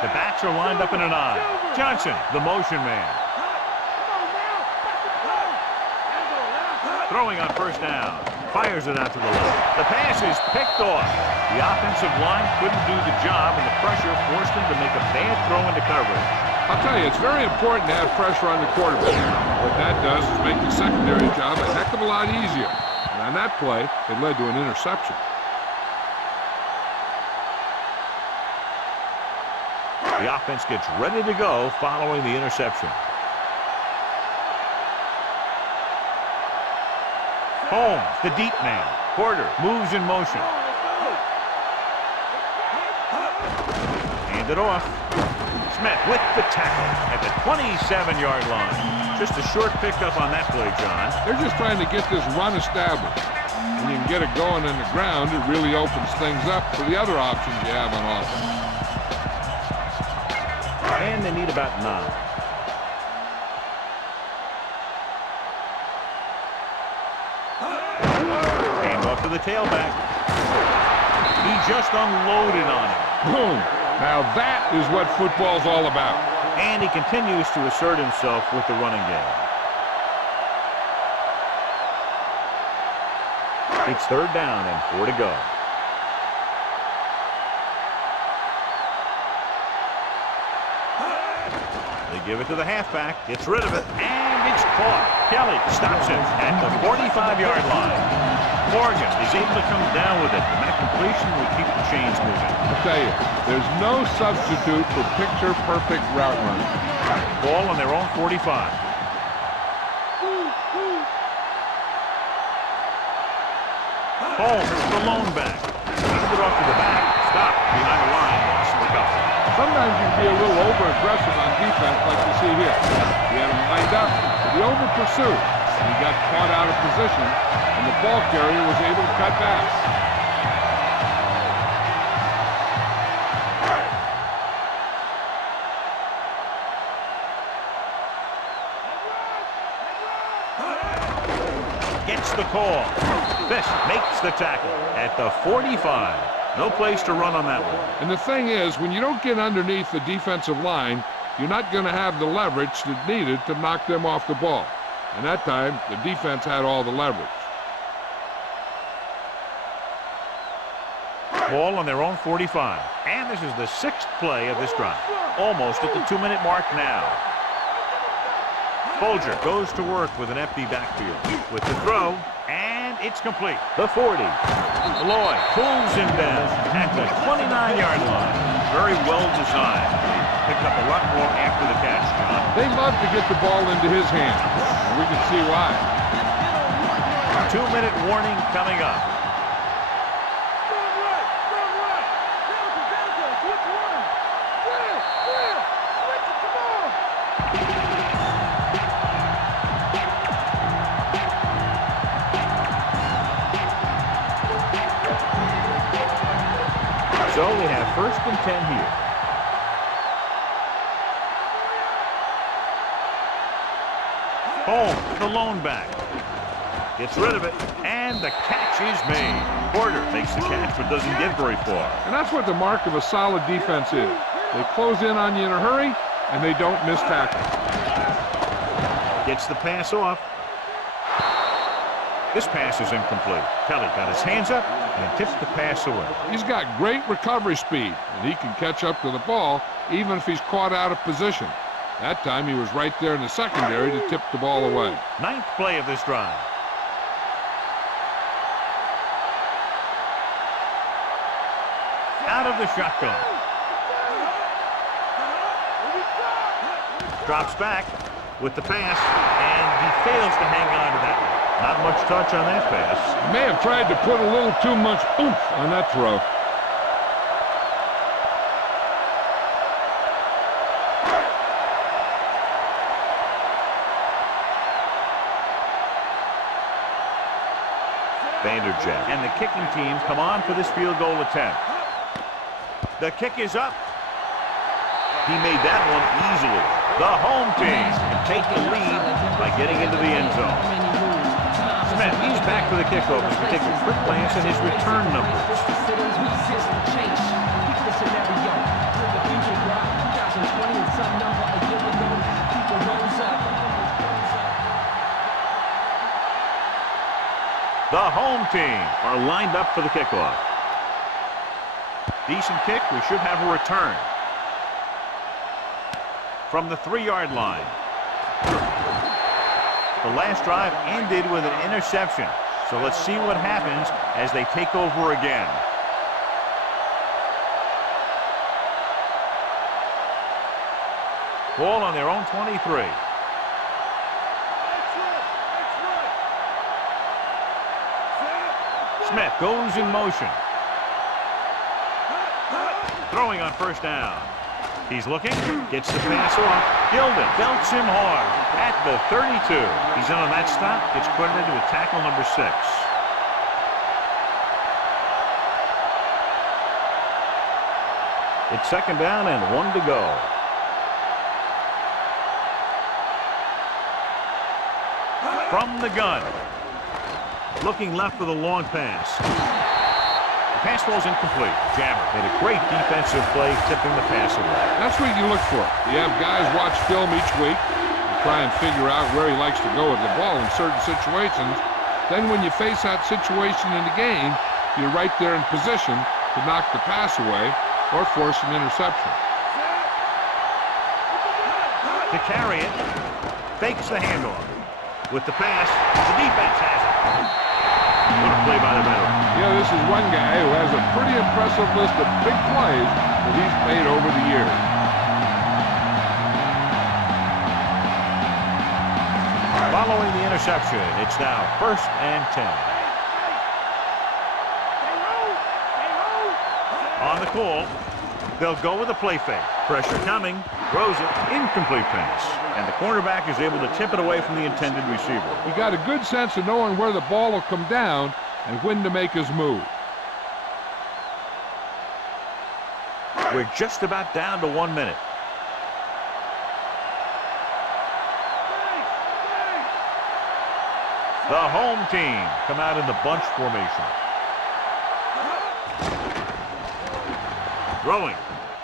The backs are lined up in an eye. Johnson, the motion man. Throwing on 1st down. Fires it out to the left. The pass is picked off. The offensive line couldn't do the job, and the pressure forced him to make a bad throw into coverage. I'll tell you, it's very important to have pressure on the quarterback. What that does is make the secondary job a heck of a lot easier. And on that play, it led to an interception. The offense gets ready to go following the interception. Holmes, the deep man. Porter moves in motion. Hand it off. Smith with the tackle at the 27-yard line. Just a short pickup on that play, John. They're just trying to get this run established. When you can get it going on the ground, it really opens things up for the other options you have on offense. And they need about 9. To the tailback. He just unloaded on it. Boom. Now that is what football's all about. And he continues to assert himself with the running game. It's 3rd down and 4 to go. They give it to the halfback. Gets rid of it. And it's caught. Kelly stops him at the 45-yard line. Morgan is able to come down with it, and that completion will keep the chains moving. I'll tell you, there's no substitute for picture-perfect route running. Ball on their own 45. Holmes, the lone back. Handed it off to the back. Stop behind the line. Lost the couple. Sometimes you can be a little over-aggressive on defense like you see here. He had him lined up, but he over-pursued. He got caught out of position, and the ball carrier was able to cut back. Gets the call. Fish makes the tackle at the 45. No place to run on that one. And the thing is, when you don't get underneath the defensive line, you're not going to have the leverage that's needed to knock them off the ball. And that time, the defense had all the leverage. Ball on their own 45. And this is the 6th play of this drive. Almost at the 2-minute mark now. Folger goes to work with an empty backfield. With the throw, and it's complete. The 40. Lloyd pulls him down at the 29-yard line. Very well designed. They picked up a lot more after the catch, John. They love to get the ball into his hands, and we can see why. 2-minute warning coming up. So we have 1st and 10 here. Holmes, the lone back. Gets rid of it, and the catch is made. Porter makes the catch, but doesn't get very far. And that's what the mark of a solid defense is. They close in on you in a hurry, and they don't miss tackles. Gets the pass off. This pass is incomplete. Kelly got his hands up and tipped the pass away. He's got great recovery speed, and he can catch up to the ball even if he's caught out of position. That time he was right there in the secondary to tip the ball away. 9th play of this drive. Out of the shotgun. Drops back with the pass, and he fails to hang on to that. Not much touch on that pass. May have tried to put a little too much oomph on that throw. Vanderjagt and the kicking team come on for this field goal attempt. The kick is up. He made that one easily. The home team can take the lead by getting into the end zone. Smith, he's back for the kickoff as we take a quick glance at his return numbers. The home team are lined up for the kickoff. Decent kick. We should have a return. From the 3-yard line. The last drive ended with an interception. So let's see what happens as they take over again. Ball on their own 23. Smith goes in motion. Throwing on 1st down. He's looking, gets the pass off. Gilden belts him hard at the 32. He's in on that stop, gets credited with tackle number 6. It's 2nd down and 1 to go. From the gun. Looking left for the long pass. The pass ball's incomplete. Jammer made a great defensive play, tipping the pass away. That's what you look for. You have guys watch film each week and try and figure out where he likes to go with the ball in certain situations. Then when you face that situation in the game, you're right there in position to knock the pass away or force an interception. To carry it, fakes the handoff. With the pass, the defense has it. What a play by the veteran. Yeah, this is one guy who has a pretty impressive list of big plays that he's made over the years. Following the interception, it's now 1st and 10. on the call. They'll go with a play fake. Pressure coming. Throws it. Incomplete pass. And the cornerback is able to tip it away from the intended receiver. He got a good sense of knowing where the ball will come down and when to make his move. We're just about down to 1 minute. The home team come out in the bunch formation. Throwing.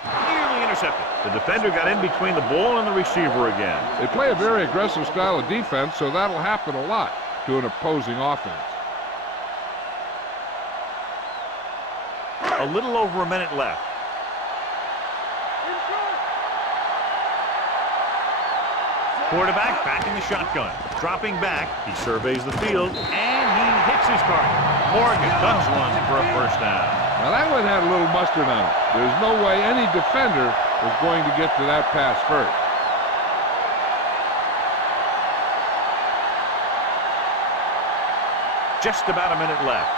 Nearly intercepted. The defender got in between the ball and the receiver again. They play a very aggressive style of defense, so that'll happen a lot to an opposing offense. A little over a minute left. Quarterback back in the shotgun. Dropping back, he surveys the field, and he hits his target. Morgan guns one for a first down. Now that one had a little mustard on it. There's no way any defender was going to get to that pass first. Just about a minute left.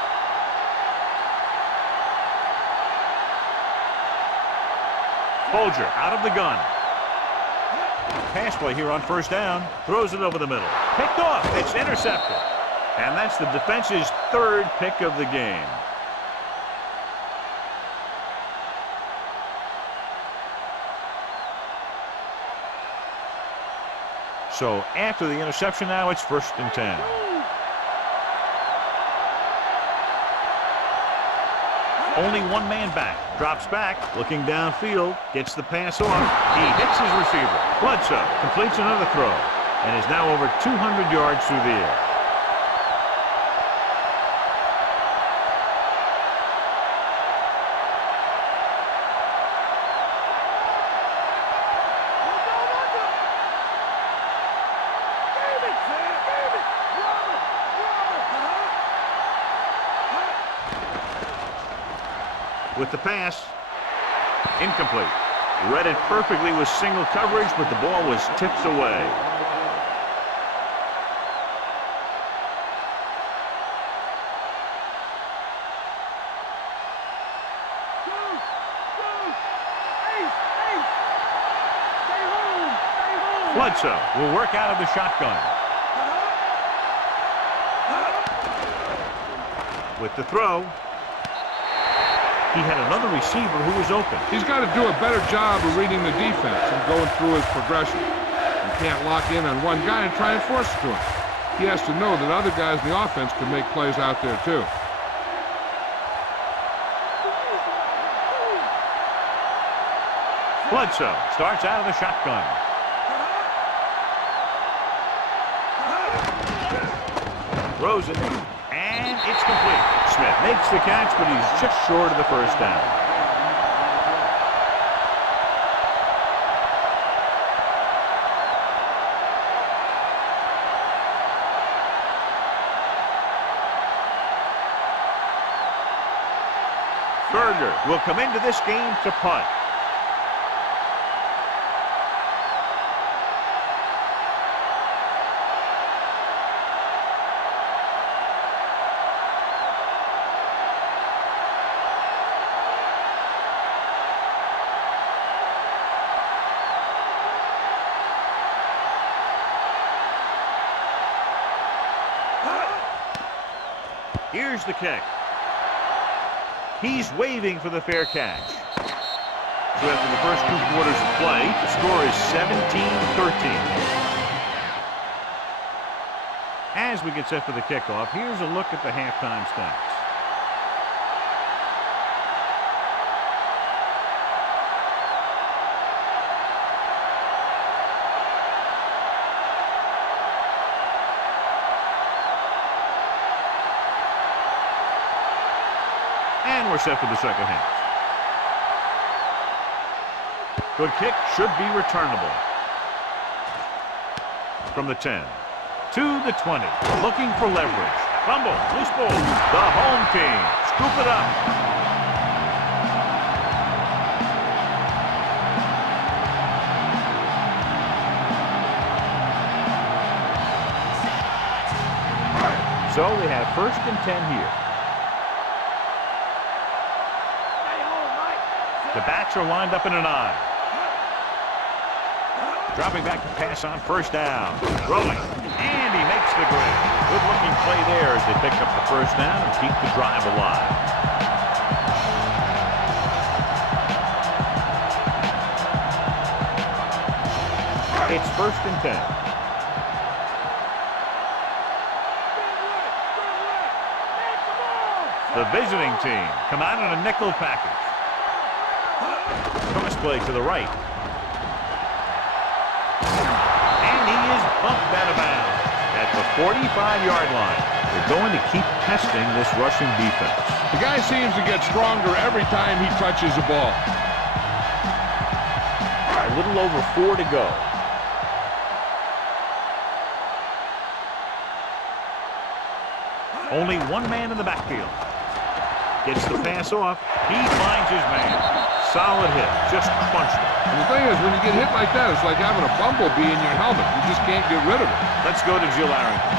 Folger out of the gun. Pass play here on first down. Throws it over the middle. Picked off. It's intercepted. And that's the defense's third pick of the game. So after the interception now, it's 1st and 10. Only one man back. Drops back, looking downfield, gets the pass off. He hits his receiver. Bledsoe completes another throw and is now over 200 yards through the air. With the pass, incomplete. Read it perfectly with single coverage, but the ball was tipped away. Bledsoe will work out of the shotgun. With the throw. He had another receiver who was open. He's got to do a better job of reading the defense and going through his progression. You can't lock in on one guy and try and force it to him. He has to know that other guys in the offense can make plays out there too. Bledsoe starts out of the shotgun. Throws it. And it's complete. Smith makes the catch, but he's just short of the first down. Berger will come into this game to punt. Here's the kick. He's waving for the fair catch. So after the first 2 quarters of play, the score is 17-13. As we get set for the kickoff, here's a look at the halftime stats. And we're set for the second half. Good kick, should be returnable. From the 10 to the 20, looking for leverage. Fumble, loose ball. The home team scoop it up. So they have 1st and 10 here. Stay home, Mike. The backs are lined up in an I. Dropping back to pass on first down. Throwing. And he makes the grade. Good-looking play there as they pick up the first down and keep the drive alive. It's 1st and 10. The visiting team come out in a nickel package. Cross play to the right. And he is bumped out of bounds at the 45-yard line. They're going to keep testing this rushing defense. The guy seems to get stronger every time he touches the ball. A little over 4 to go. Only one man in the backfield. Gets the pass off. He finds his man. Solid hit. Just crunched it. And the thing is, when you get hit like that, it's like having a bumblebee in your helmet. You just can't get rid of it. Let's go to Jill Arrington.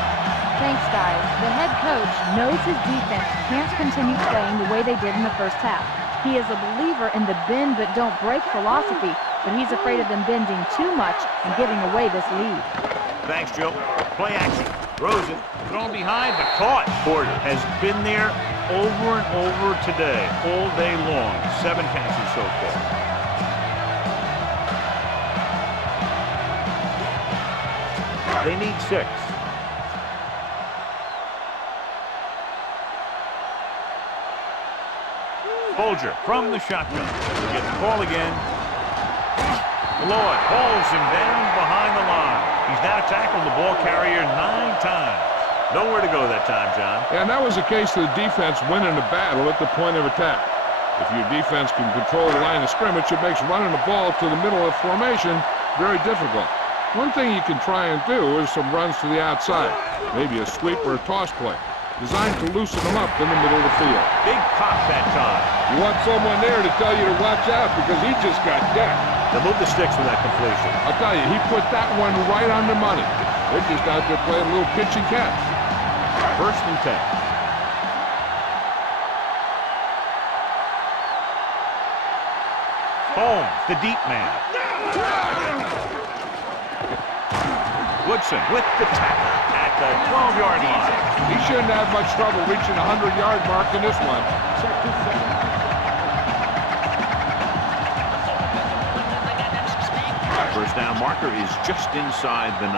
Thanks, guys. The head coach knows his defense can't continue playing the way they did in the first half. He is a believer in the bend but don't break philosophy, but he's afraid of them bending too much and giving away this lead. Thanks, Jill. Play action. Throws it. Thrown behind, but caught. Porter has been there over and over today, all day long. 7 catches so far. They need 6. Folger from the shotgun. We'll get the call again. Lloyd holds him down behind the line. He's now tackled the ball carrier 9 times. Nowhere to go that time, John. Yeah, and that was the case of the defense winning the battle at the point of attack. If your defense can control the line of scrimmage, it makes running the ball to the middle of formation very difficult. One thing you can try and do is some runs to the outside, maybe a sweep or a toss play, designed to loosen them up in the middle of the field. Big pop that time. You want someone there to tell you to watch out because he just got decked. They'll move the sticks with that completion. I'll tell you, he put that one right on the money. They're just out there playing a little pitch and catch. 1st and 10. Holmes, the deep man. Woodson with the tackle at the 12-yard line. He shouldn't have much trouble reaching the 100-yard mark in this one. First down marker is just inside the 9.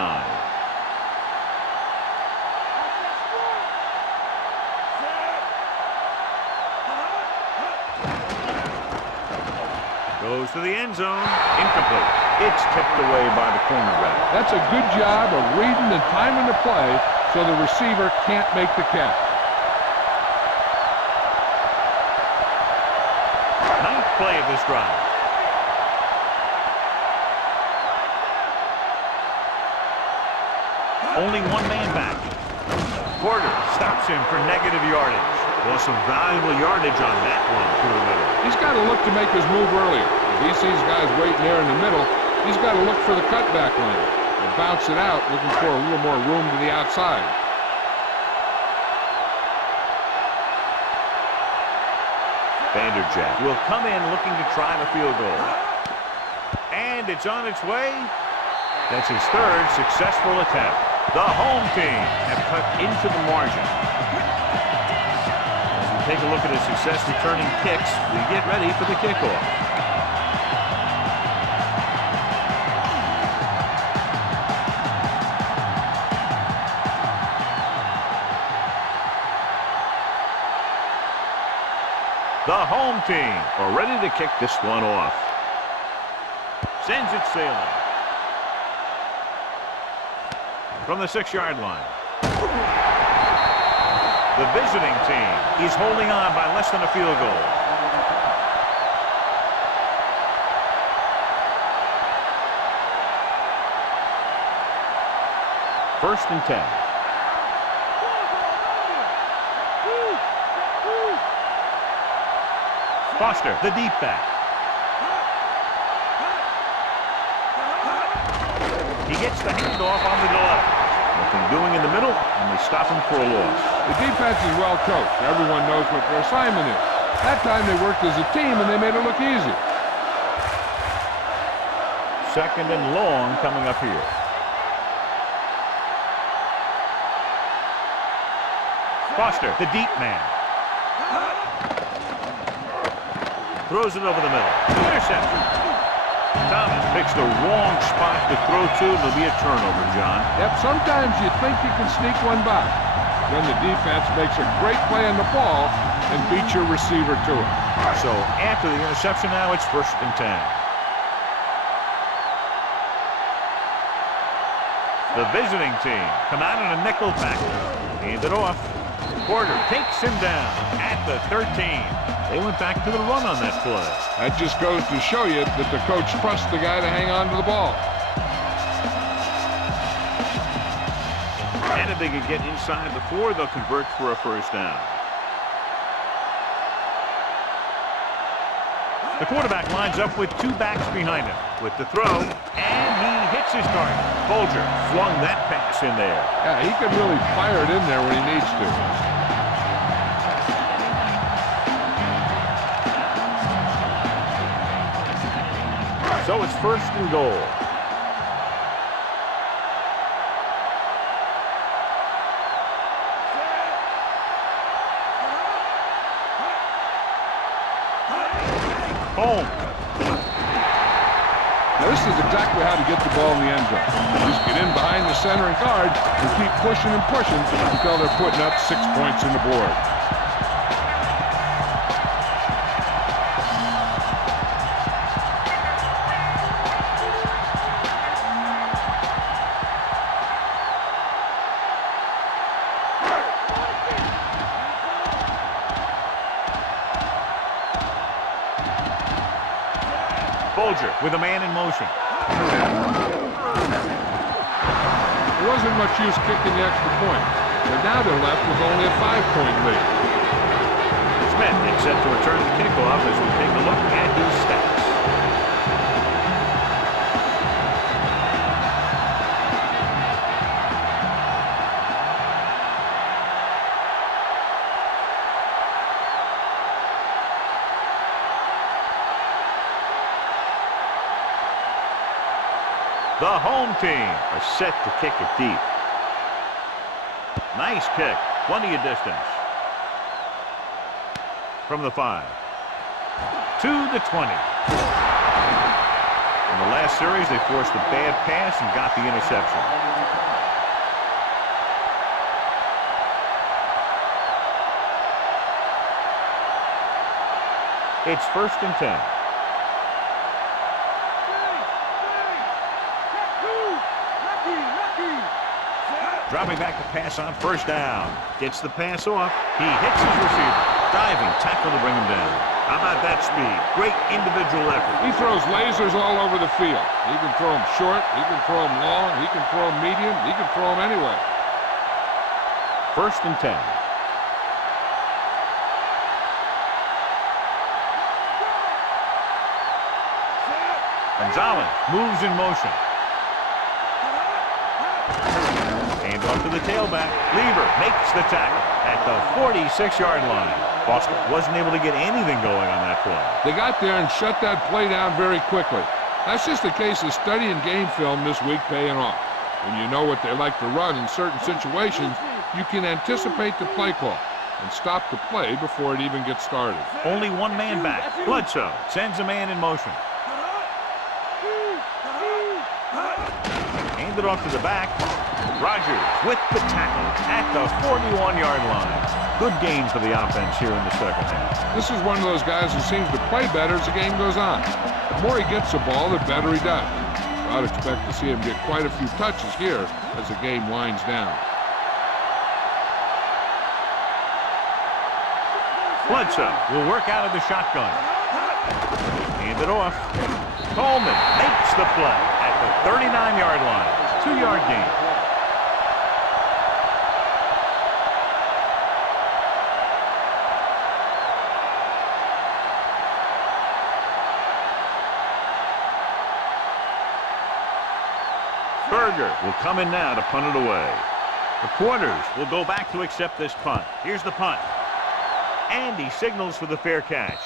Goes to the end zone. Incomplete. It's tipped away by the cornerback. That's a good job of reading and timing the play so the receiver can't make the catch. 9th play of this drive. Only one man back. Porter stops him for negative yardage. Well, some valuable yardage on that one through the middle. He's got to look to make his move earlier. If he sees guys waiting there in the middle, he's got to look for the cutback lane and bounce it out, looking for a little more room to the outside. Vanderjagt will come in looking to try the field goal. And it's on its way. That's his 3rd successful attempt. The home team have cut into the margin. As we take a look at his success returning kicks, we get ready for the kickoff. The home team are ready to kick this one off. Sends it sailing. From the 6-yard line. The visiting team is holding on by less than a field goal. First and 10. Foster, the deep back. He gets the handoff on the delay. Nothing doing in the middle, and they stop him for a loss. The defense is well coached. Everyone knows what their assignment is. That time they worked as a team, and they made it look easy. Second and long coming up here. Foster, the deep man. Throws it over the middle. Interception. Thomas picks the wrong spot to throw to. It'll be a turnover, John. Yep, sometimes you think you can sneak one by. Then the defense makes a great play on the ball and beats your receiver to it. So after the interception now, it's 1st and 10. The visiting team come out in a nickel package. Hand it off. Porter takes him down at the 13. They went back to the run on that play. That just goes to show you that the coach trusts the guy to hang on to the ball. And if they can get inside the 4, they'll convert for a 1st down. The quarterback lines up with 2 backs behind him. With the throw, and he hits his target. Folger flung that pass in there. Yeah, he can really fire it in there when he needs to. So it's 1st and goal. Home. Now, this is exactly how to get the ball in the end zone. Just get in behind the center and guard and keep pushing and pushing until they're putting up 6 points in the board. Folger with a man in motion. There wasn't much use kicking the extra point, but now they're left with only a 5-point lead. Smith is set to return the kickoff as we take a look at his stats. The home team are set to kick it deep. Nice kick. Plenty of distance. From the 5. To the 20. In the last series, they forced a bad pass and got the interception. It's 1st and 10. Dropping back to pass on 1st down. Gets the pass off. He hits his receiver. Diving tackle to bring him down. How about that speed? Great individual effort. He throws lasers all over the field. He can throw them short. He can throw them long. He can throw them medium. He can throw them anywhere. 1st and 10. Gonzalez moves in motion. And off to the tailback. Lever makes the tackle at the 46-yard line. Boston wasn't able to get anything going on that play. They got there and shut that play down very quickly. That's just a case of studying game film this week paying off. When you know what they like to run in certain situations, you can anticipate the play call and stop the play before it even gets started. Only 1 man back. Bledsoe sends a man in motion. Handed off to the back. Rogers with the tackle at the 41-yard line. Good gain for the offense here in the second half. This is one of those guys who seems to play better as the game goes on. The more he gets the ball, the better he does. So I'd expect to see him get quite a few touches here as the game winds down. Bledsoe will work out of the shotgun. Hand it off. Coleman makes the play at the 39-yard line. 2-yard gain. Berger will come in now to punt it away. The Quarters will go back to accept this punt. Here's the punt. And he signals for the fair catch.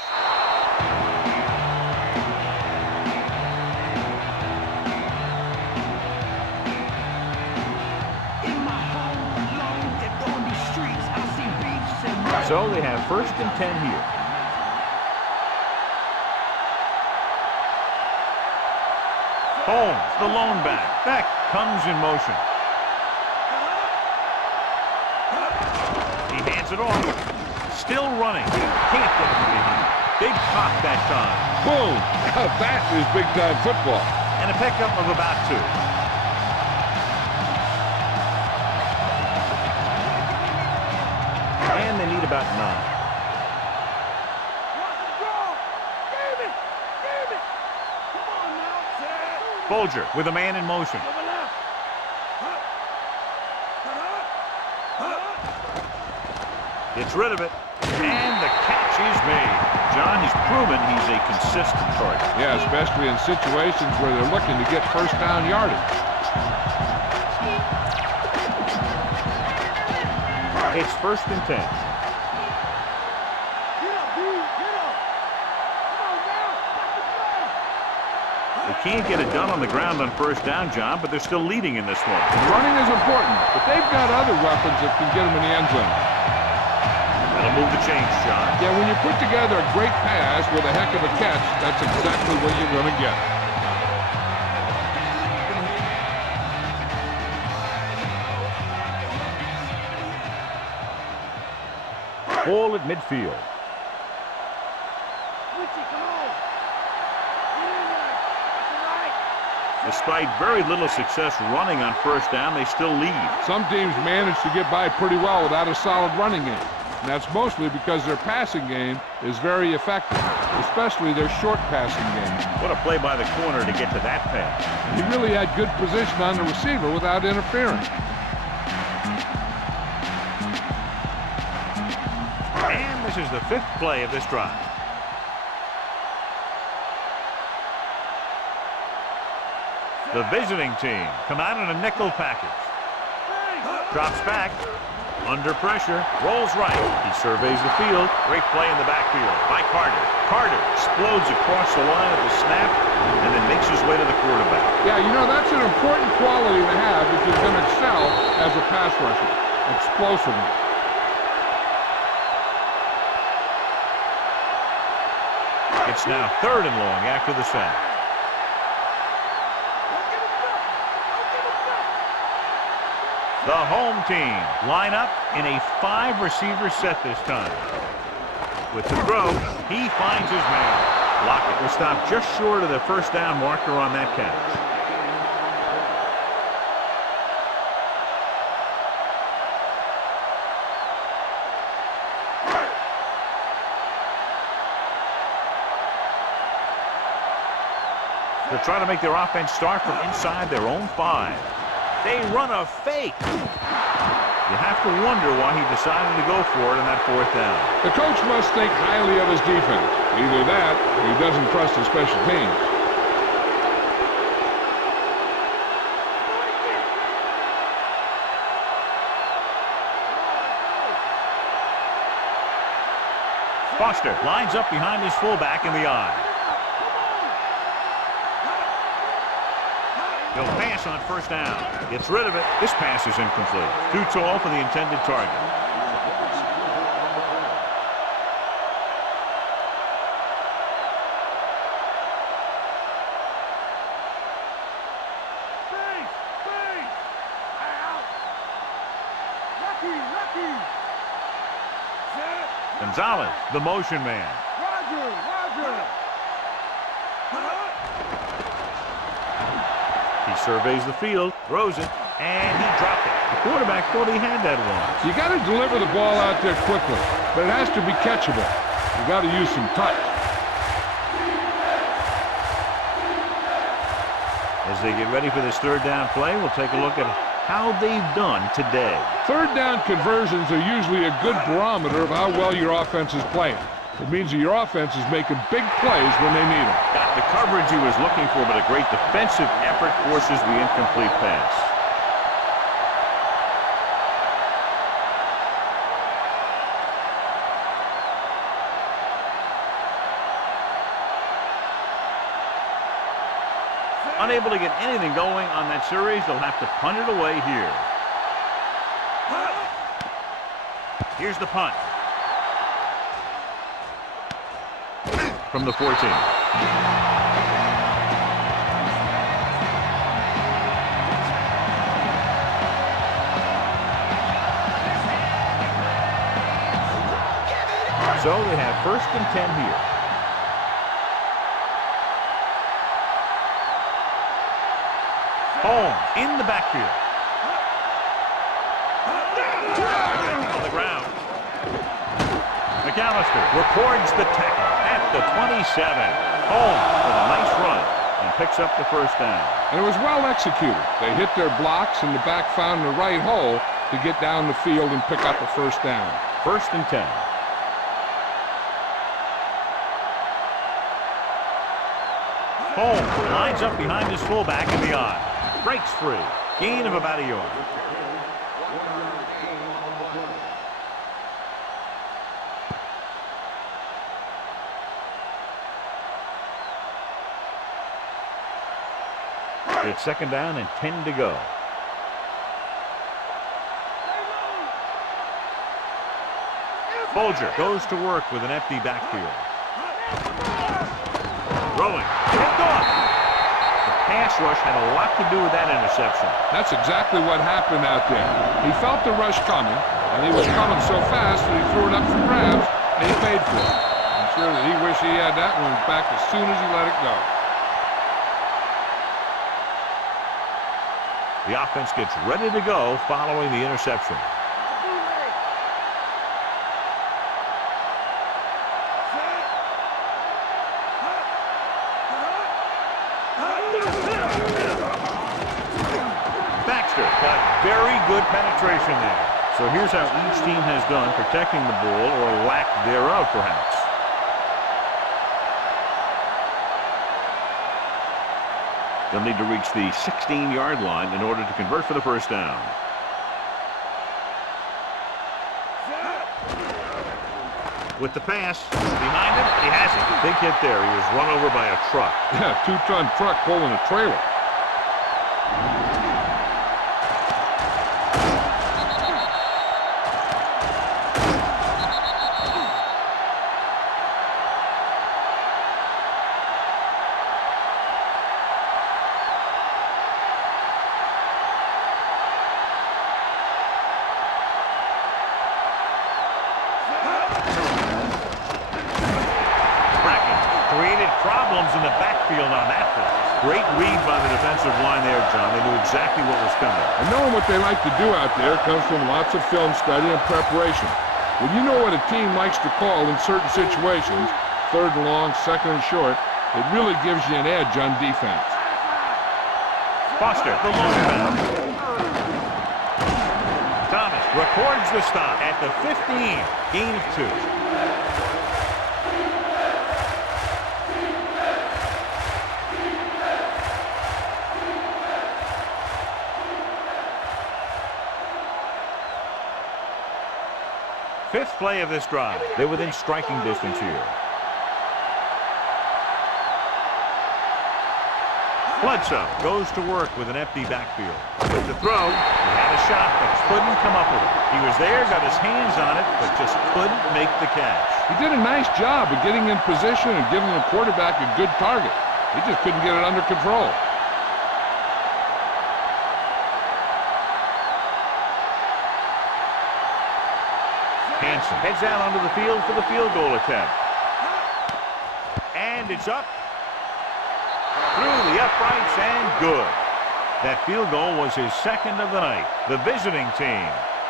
So they have 1st and 10 here. Holmes, the lone back. Back comes in motion. He hands it off. Still running. Can't get it behind. Big pop that time. Boom! That is big-time football. And a pickup of about 2. And they need about 9. Bolger with a man in motion. Gets rid of it. And the catch is made. John, he's proven he's a consistent target. Yeah, especially in situations where they're looking to get first down yardage. It's 1st and 10. They can't get it done on the ground on 1st down, John, but they're still leading in this one. Running is important, but they've got other weapons that can get them in the end zone. That'll move the chains, John. Yeah, when you put together a great pass with a heck of a catch, that's exactly what you're going to get. Ball at midfield. Despite very little success running on 1st down, they still lead. Some teams manage to get by pretty well without a solid running game. And that's mostly because their passing game is very effective, especially their short passing game. What a play by the corner to get to that pass. He really had good position on the receiver without interfering. And this is the 5th play of this drive. The visiting team come out in a nickel package. Drops back. Under pressure. Rolls right. He surveys the field. Great play in the backfield by Carter. Carter explodes across the line at the snap and then makes his way to the quarterback. Yeah, you know, that's an important quality to have if you're going to excel as a pass rusher. Explosiveness. It's now 3rd and long after the sack. The home team line up in a 5-receiver set this time. With the throw, he finds his man. Lockett will stop just short of the 1st down marker on that catch. They're trying to make their offense start from inside their own 5. They run a fake. You have to wonder why he decided to go for it on that 4th down. The coach must think highly of his defense. Either that, or he doesn't trust his special teams. Foster lines up behind his fullback in the eye. He'll pass on 1st down. Gets rid of it. This pass is incomplete. Too tall for the intended target. Gonzalez, the motion man. He surveys the field, throws it, and he dropped it. The quarterback thought he had that one. You got to deliver the ball out there quickly, but it has to be catchable. You got to use some touch. As they get ready for this 3rd down play, we'll take a look at how they've done today. 3rd down conversions are usually a good barometer of how well your offense is playing. It means that your offense is making big plays when they need them. Got the coverage he was looking for, but a great defensive effort forces the incomplete pass. Unable to get anything going on that series, they'll have to punt it away here. Here's the punt. from the 14. So they have 1st and 10 here. Holmes in the backfield. On the ground. McAllister records the tackle at the 27. Holmes with a nice run and picks up the 1st down. And it was well executed. They hit their blocks, and the back found the right hole to get down the field and pick up a 1st down. 1st and 10. Holmes lines up behind his fullback in the I. Breaks free. Gain of about a yard. It's 2nd down and 10 to go. Folger goes to work with an empty backfield. Throwing. Picked off. The pass rush had a lot to do with that interception. That's exactly what happened out there. He felt the rush coming, and he was coming so fast that he threw it up for grabs, and he paid for it. I'm sure that he wished he had that one back as soon as he let it go. The offense gets ready to go following the interception. Very good penetration there. So here's how each team has done protecting the ball, or lack thereof, perhaps. They'll need to reach the 16-yard line in order to convert for the 1st down. With the pass behind him, he has it. Big hit there. He was run over by a truck. Yeah, 2-ton truck pulling a trailer. In the backfield on that play. Great read by the defensive line there, John. They knew exactly what was coming. And knowing what they like to do out there comes from lots of film study and preparation. When you know what a team likes to call in certain situations, 3rd and long, 2nd and short, it really gives you an edge on defense. Foster, the long back. Thomas records the stop at the 15. Gain of 2. Fifth play of this drive. They're within striking distance here. Bledsoe goes to work with an empty backfield. With the throw, he had a shot but couldn't come up with it. He was there, got his hands on it, but just couldn't make the catch. He did a nice job of getting in position and giving the quarterback a good target. He just couldn't get it under control. Hansen heads out onto the field for the field goal attempt. And it's up. Through the uprights and good. That field goal was his 2nd of the night. The visiting team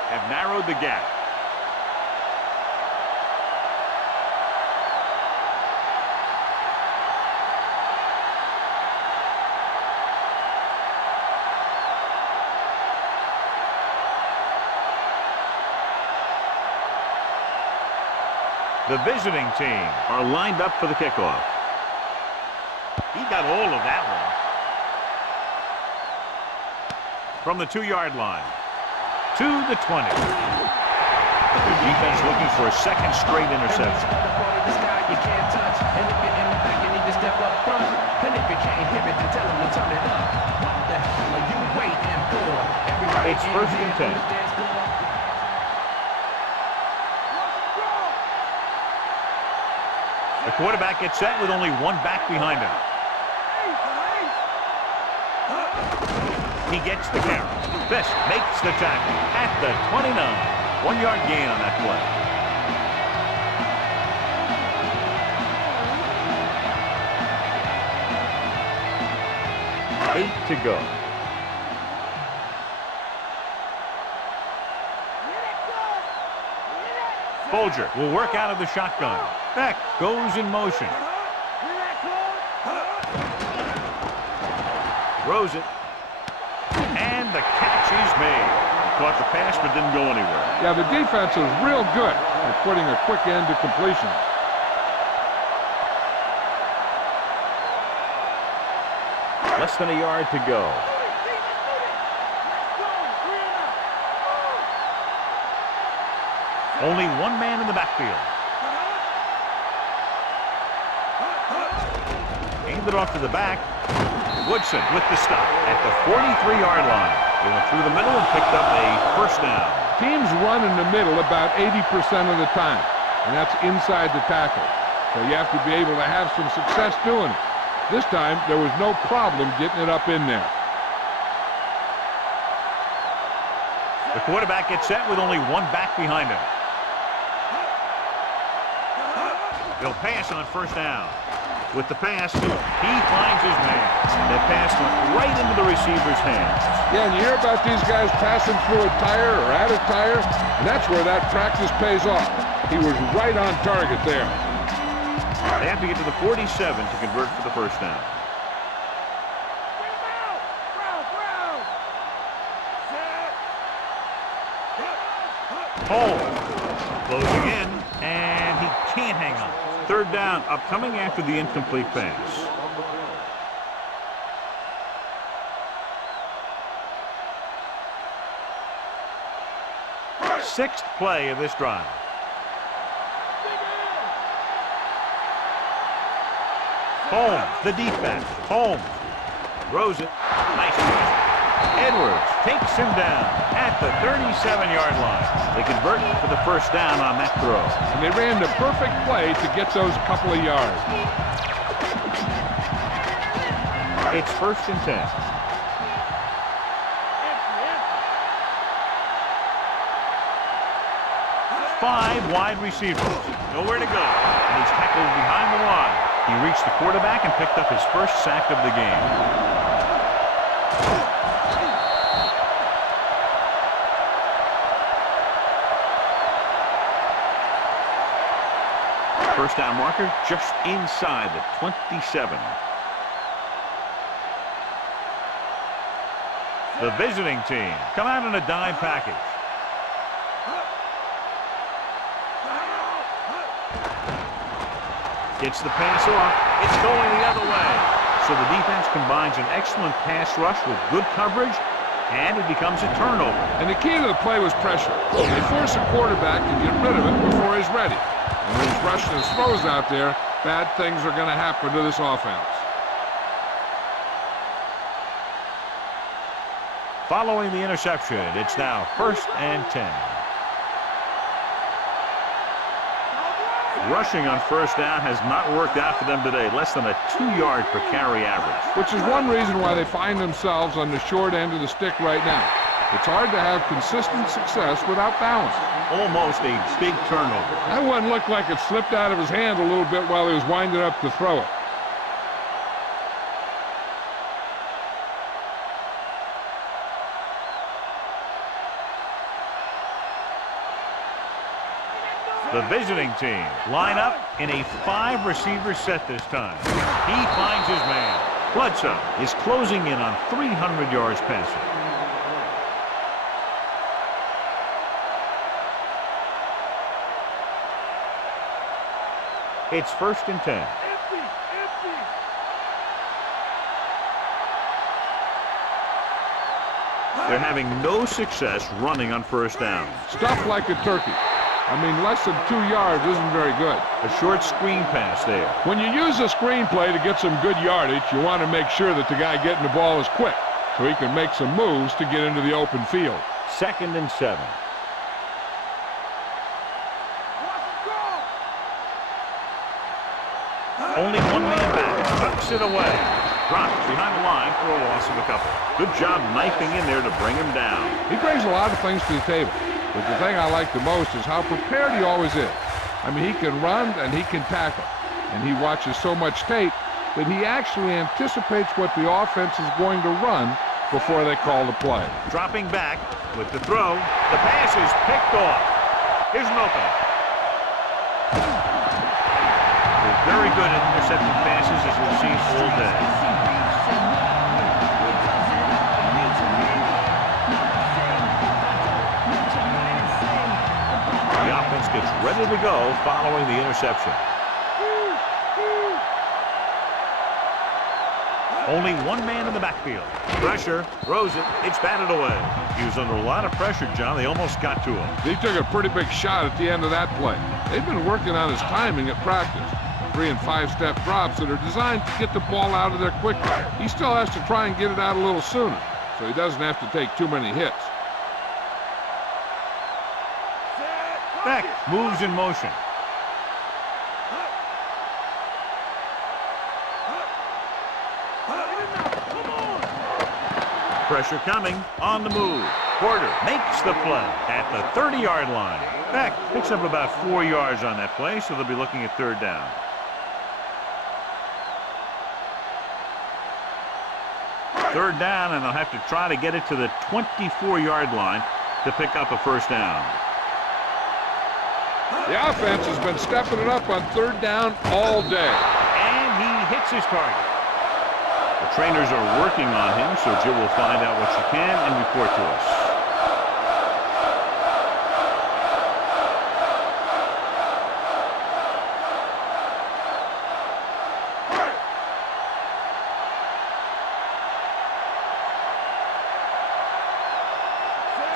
have narrowed the gap. The visiting team are lined up for the kickoff. He got all of that one. From the 2-yard line to the 20. The defense looking for a 2nd straight interception. You can't touch, and if you're in the back, you need to step up front. And if you can't hear it, then tell them to turn it up. What the hell are you waiting for? Everybody It's 1st and 10. The quarterback gets set with only one back behind him. He gets the carry. Fisk makes the tackle at the 29. 1 yard gain on that play. Eight to go. Folger will work out of the shotgun. Beck goes in motion. Throws it. And the catch is made. Caught the pass but didn't go anywhere. Yeah, the defense is real good at putting a quick end to completion. Less than a yard to go. Only one man in the backfield. Aimed it off to the back. Woodson with the stop at the 43-yard line. They went through the middle and picked up a first down. Teams run in the middle about 80% of the time, and that's inside the tackle. So you have to be able to have some success doing it. This time, there was no problem getting it up in there. The quarterback gets set with only one back behind him. He'll pass on first down. With the pass, he finds his man. That pass went right into the receiver's hands. Yeah, and you hear about these guys passing through a tire or at a tire, and that's where that practice pays off. He was right on target there. They have to get to the 47 to convert for the first down. Holmes closing in, and he can't hang on. Third down, upcoming after the incomplete pass. Sixth play of this drive. Holmes, the deep back. Holmes throws it. Nice catch. Edwards takes him down at the 37-yard line. They convert for the first down on that throw. And they ran the perfect play to get those couple of yards. It's first and 10. Five wide receivers. Nowhere to go. And he's tackled behind the line. He reached the quarterback and picked up his first sack of the game. First down marker just inside the 27. The visiting team come out in a dime package. Gets the pass off. It's going the other way. So the defense combines an excellent pass rush with good coverage, and it becomes a turnover. And the key to the play was pressure. They force the quarterback to get rid of it before he's ready. And when he's rushing his throws out there, bad things are going to happen to this offense. Following the interception, it's now first and 10. Rushing on first down has not worked out for them today. Less than a 2-yard per carry average. Which is one reason why they find themselves on the short end of the stick right now. It's hard to have consistent success without balance. Almost a big turnover. That one looked like it slipped out of his hand a little bit while he was winding up to throw it. The visiting team line up in a 5-receiver set this time. He finds his man. Bledsoe is closing in on 300 yards passing. It's first and 10. They're having no success running on first down. Stuffed like a turkey. I mean, less than 2 yards isn't very good. A short screen pass there. When you use a screen play to get some good yardage, you want to make sure that the guy getting the ball is quick so he can make some moves to get into the open field. Second and 7. Only one man back. Tucks it away. Drops behind the line for a loss of a couple. Good job knifing in there to bring him down. He brings a lot of things to the table, but the thing I like the most is how prepared he always is. I mean, he can run and he can tackle, and he watches so much tape that he actually anticipates what the offense is going to run before they call the play. Dropping back with the throw. The pass is picked off. Here's an opening. They're very good at intercepting passes, as we've seen all day. The offense gets ready to go following the interception. Only one man in the backfield. Pressure, throws it, it's batted away. He was under a lot of pressure, John. They almost got to him. He took a pretty big shot at the end of that play. They've been working on his timing at practice. 3- and 5-step drops that are designed to get the ball out of there quickly. He still has to try and get it out a little sooner, so he doesn't have to take too many hits. Beck moves in motion. Pressure coming, on the move. Porter makes the play at the 30-yard line. Beck picks up about 4 yards on that play, so they'll be looking at third down. Third down, and they'll have to try to get it to the 24-yard line to pick up a first down. The offense has been stepping it up on third down all day. And he hits his target. The trainers are working on him, so Jill will find out what she can and report to us.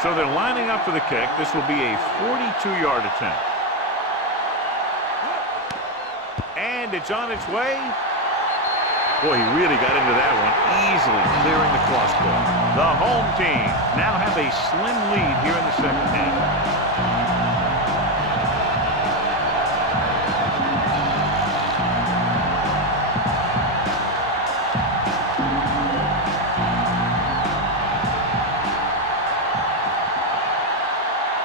So they're lining up for the kick. This will be a 42-yard attempt. And it's on its way. Boy, he really got into that one, easily clearing the crossbar. The home team now have a slim lead here in the second half.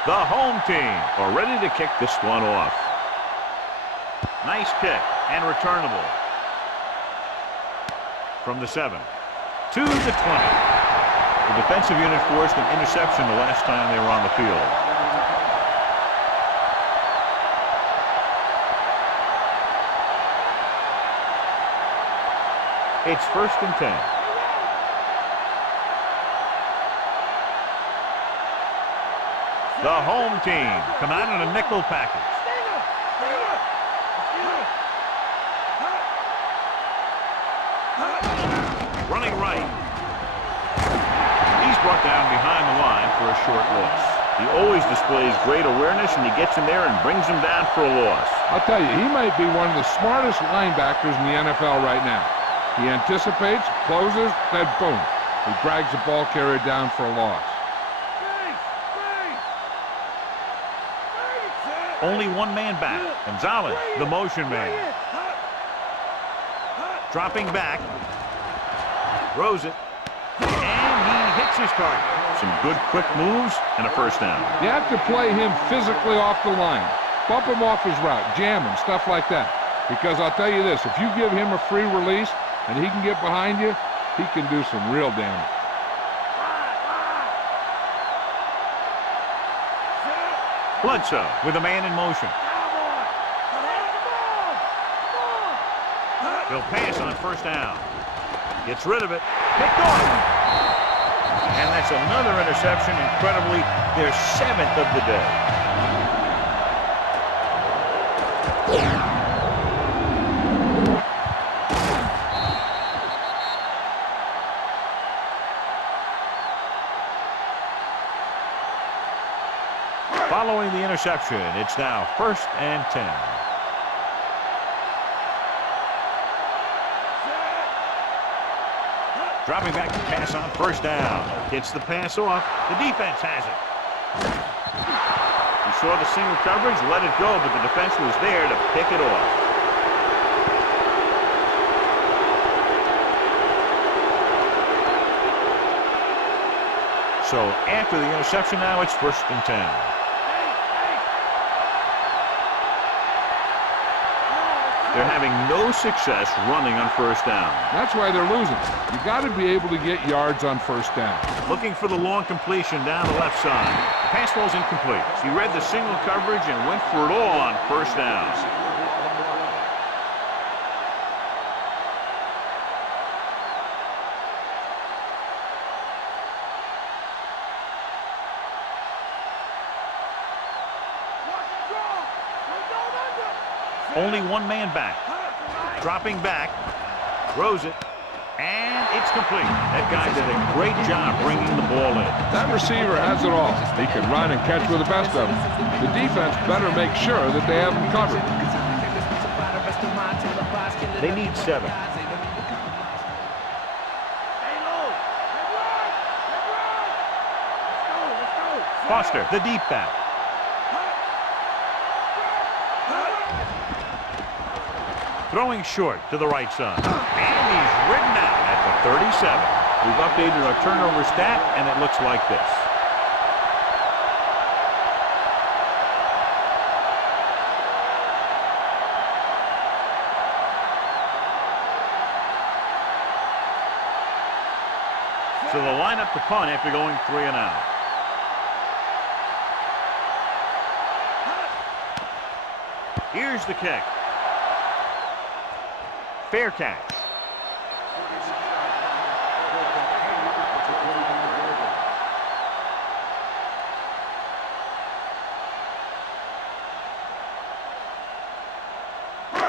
The home team are ready to kick this one off. Nice kick and returnable. From the 7 to the 20. The defensive unit forced an interception the last time they were on the field. It's 1st and 10. The home team come out in a nickel package. Running right. He's brought down behind the line for a short loss. He always displays great awareness, and he gets in there and brings him down for a loss. I'll tell you, he might be one of the smartest linebackers in the NFL right now. He anticipates, closes, then boom. He drags the ball carrier down for a loss. Only one man back. Gonzalez, the motion man. Dropping back. Throws it. And he hits his target. Some good quick moves and a first down. You have to play him physically off the line. Bump him off his route, jam him, stuff like that. Because I'll tell you this, if you give him a free release and he can get behind you, he can do some real damage. Bledsoe with a man in motion. He'll pass on first down. Gets rid of it. Picked off. And that's another interception. Incredibly, their 7th of the day. Following the interception, it's now 1st and 10. Dropping back to pass on first down. Gets the pass off. The defense has it. He saw the single coverage, let it go, but the defense was there to pick it off. So after the interception now, it's 1st and 10. They're having no success running on 1st down. That's why they're losing. You got to be able to get yards on 1st down. Looking for the long completion down the left side. The pass ball's incomplete. He read the single coverage and went for it all on 1st down. Only one man back. Dropping back. Throws it. And it's complete. That guy did a great job bringing the ball in. That receiver has it all. He can run and catch with the best of them. The defense better make sure that they have him covered. They need 7. Foster, the deep back. Throwing short to the right side. And he's ridden out at the 37. We've updated our turnover stat, and it looks like this. So they'll line up the punt after going 3 and out. Here's the kick. Fair catch.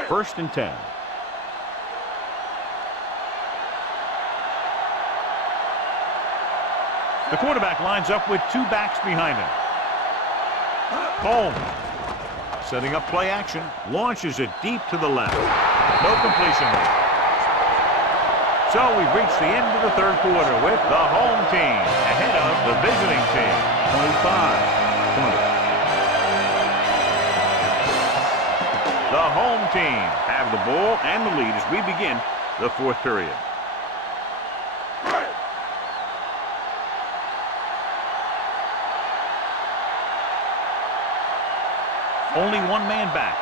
First and 10. The quarterback lines up with 2 backs behind him. Holmes, setting up play action, launches it deep to the left. No completion. So we've reached the end of the 3rd quarter with the home team ahead of the visiting team. 25-20. The home team have the ball and the lead as we begin the 4th period. Only one man back.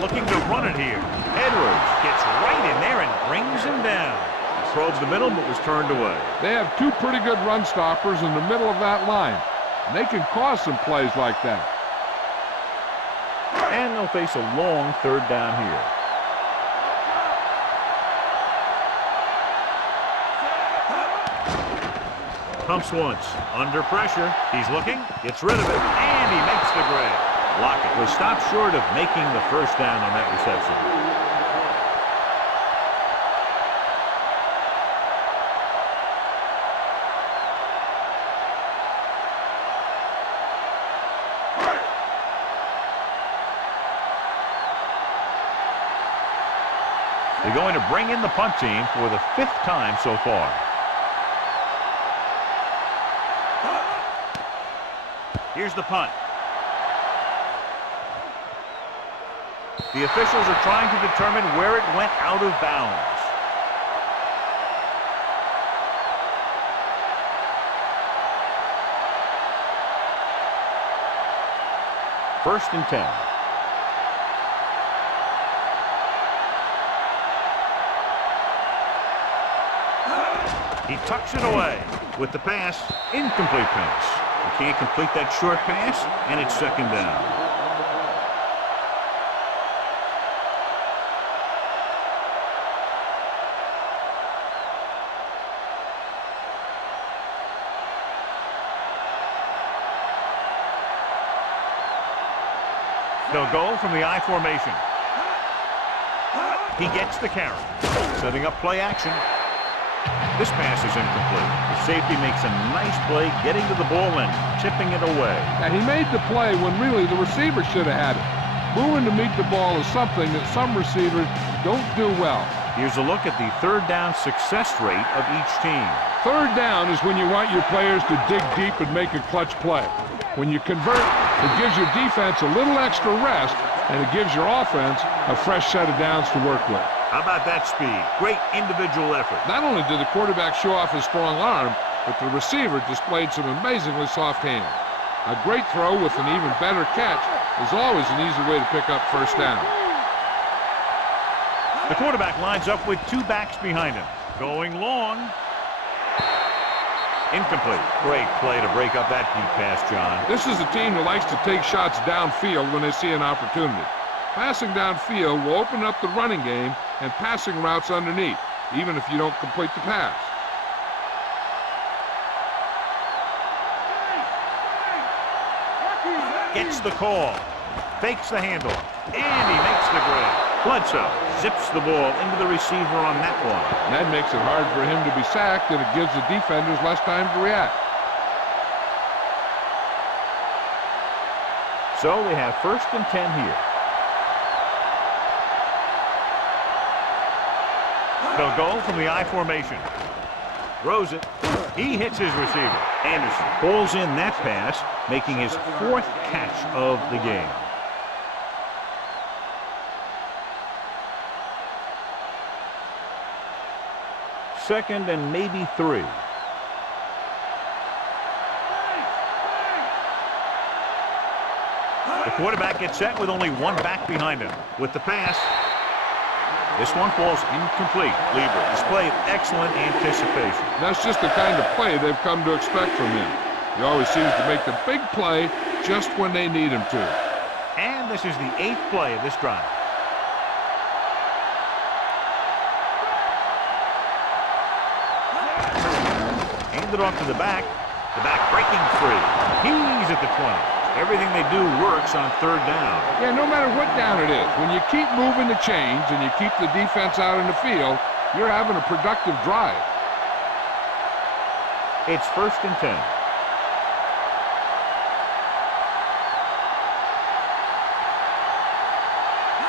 Looking to run it here. Edwards gets right in there and brings him down. He probed the middle but was turned away. They have 2 pretty good run stoppers in the middle of that line. And they can cause some plays like that. And they'll face a long 3rd down here. Pumps once. Under pressure. He's looking. Gets rid of it. And he makes the grab. Lockett was stopped short of making the 1st down on that reception. They're going to bring in the punt team for the 5th time so far. Here's the punt. The officials are trying to determine where it went out of bounds. First and 10. He tucks it away with the pass. Incomplete pass. He can't complete that short pass, and it's 2nd down. They'll go from the I formation. He gets the carry. Setting up play action. This pass is incomplete. The safety makes a nice play getting to the ball and tipping it away. And he made the play when really the receiver should have had it. Moving to meet the ball is something that some receivers don't do well. Here's a look at the 3rd down success rate of each team. 3rd down is when you want your players to dig deep and make a clutch play. When you convert, it gives your defense a little extra rest, and it gives your offense a fresh set of downs to work with. How about that speed? Great individual effort. Not only did the quarterback show off his strong arm, but the receiver displayed some amazingly soft hands. A great throw with an even better catch is always an easy way to pick up first down. The quarterback lines up with two backs behind him. Going long. Incomplete. Great play to break up that deep pass, John. This is a team that likes to take shots downfield when they see an opportunity. Passing downfield will open up the running game and passing routes underneath, even if you don't complete the pass. Gets the call. Fakes the handoff. And he makes the grab. Bledsoe zips the ball into the receiver on that one. That makes it hard for him to be sacked, and it gives the defenders less time to react. So they have 1st and 10 here. They'll go from the I formation. Throws it. He hits his receiver. Anderson pulls in that pass, making his 4th catch of the game. Second and maybe 3. The quarterback gets set with only one back behind him. With the pass, this one falls incomplete. Lieber displayed excellent anticipation. That's just the kind of play they've come to expect from him. He always seems to make the big play just when they need him to. And this is the 8th play of this drive. Hand it off to the back breaking free. He's at the 20. Everything they do works on 3rd down. Yeah, no matter what down it is, when you keep moving the chains and you keep the defense out in the field, you're having a productive drive. It's 1st and 10.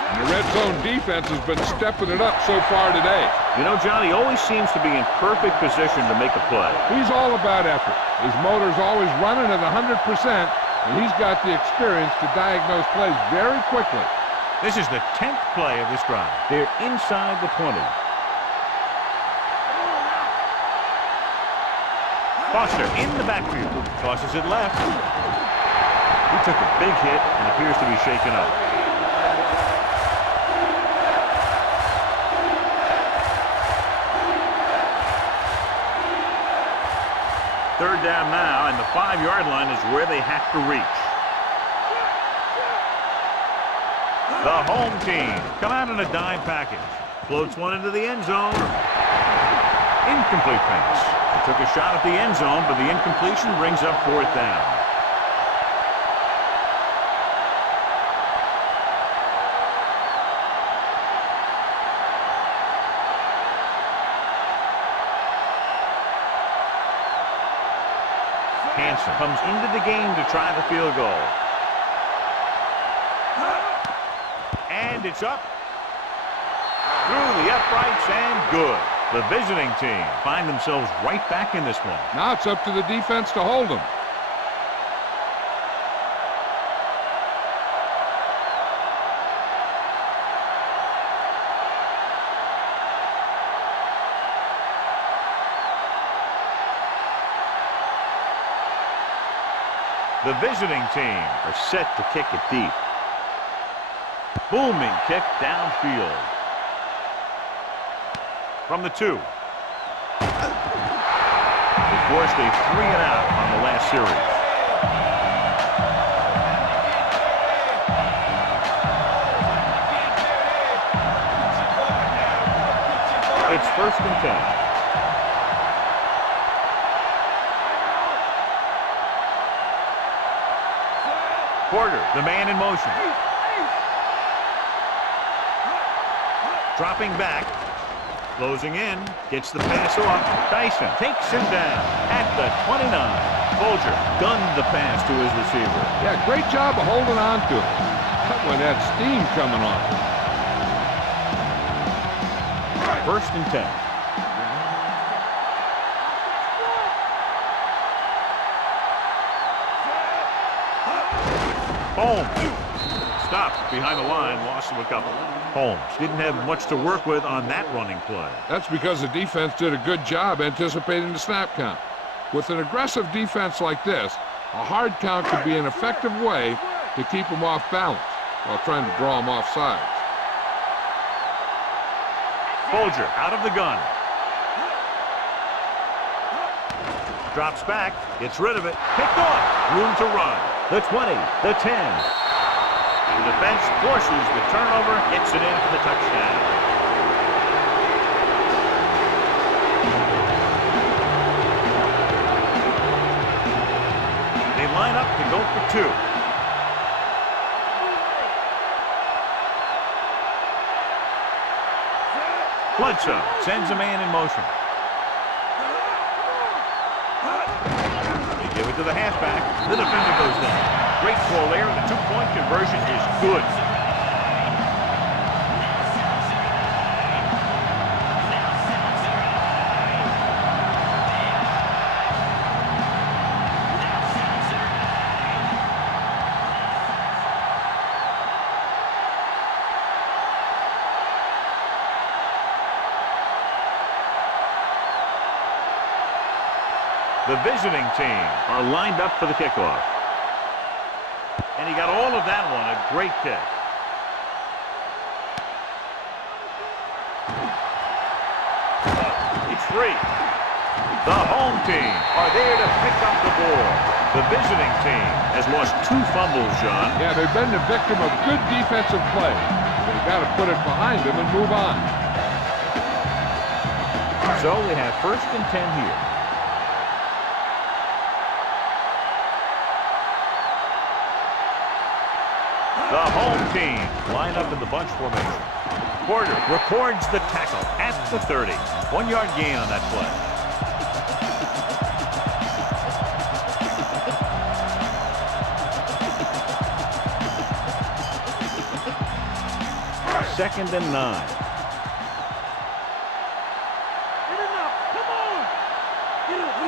And the red zone defense has been stepping it up so far today. You know, John, he always seems to be in perfect position to make a play. He's all about effort. His motor's always running at 100%, and he's got the experience to diagnose plays very quickly. This is the 10th play of this drive. They're inside the 20. Foster in the backfield. Tosses it left. He took a big hit and appears to be shaken up. Third down now, and the 5-yard line is where they have to reach. The home team come out in a dime package. Floats one into the end zone. Incomplete pass. He took a shot at the end zone, but the incompletion brings up 4th down. Hansen comes into the game to try the field goal. And it's up. Through the uprights and good. The visiting team find themselves right back in this one. Now it's up to the defense to hold them. The visiting team are set to kick it deep. Booming kick downfield. From the 2. They forced a 3-and-out on the last series. It's 1st and 10. Porter, the man in motion. Dropping back. Closing in. Gets the pass off. Dyson takes him down at the 29. Folger gunned the pass to his receiver. Yeah, great job of holding on to it. That one had steam coming off. 1st and 10. Home. stopped behind the line, loss of a couple. Holmes didn't have much to work with on that running play. That's because the defense did a good job anticipating the snap count. With an aggressive defense like this, a hard count could be an effective way to keep them off balance while trying to draw them off sides. Folger out of the gun. Drops back, gets rid of it, picked off, room to run. The 20, the 10. The defense forces the turnover, gets it in for the touchdown. They line up to go for 2. Bledsoe sends a man in motion. They give it to the halfback. The defender goes down. Great call there. The 2-point conversion is good. The visiting team are lined up for the kickoff. And he got all of that one. A great kick. It's free. The home team are there to pick up the ball. The visiting team has lost 2 fumbles, John. Yeah, they've been the victim of good defensive play. They've got to put it behind them and move on. So they have 1st and 10 here. The home team line up in the bunch formation. Porter records the tackle at the 30. 1-yard gain on that play. Second and 9.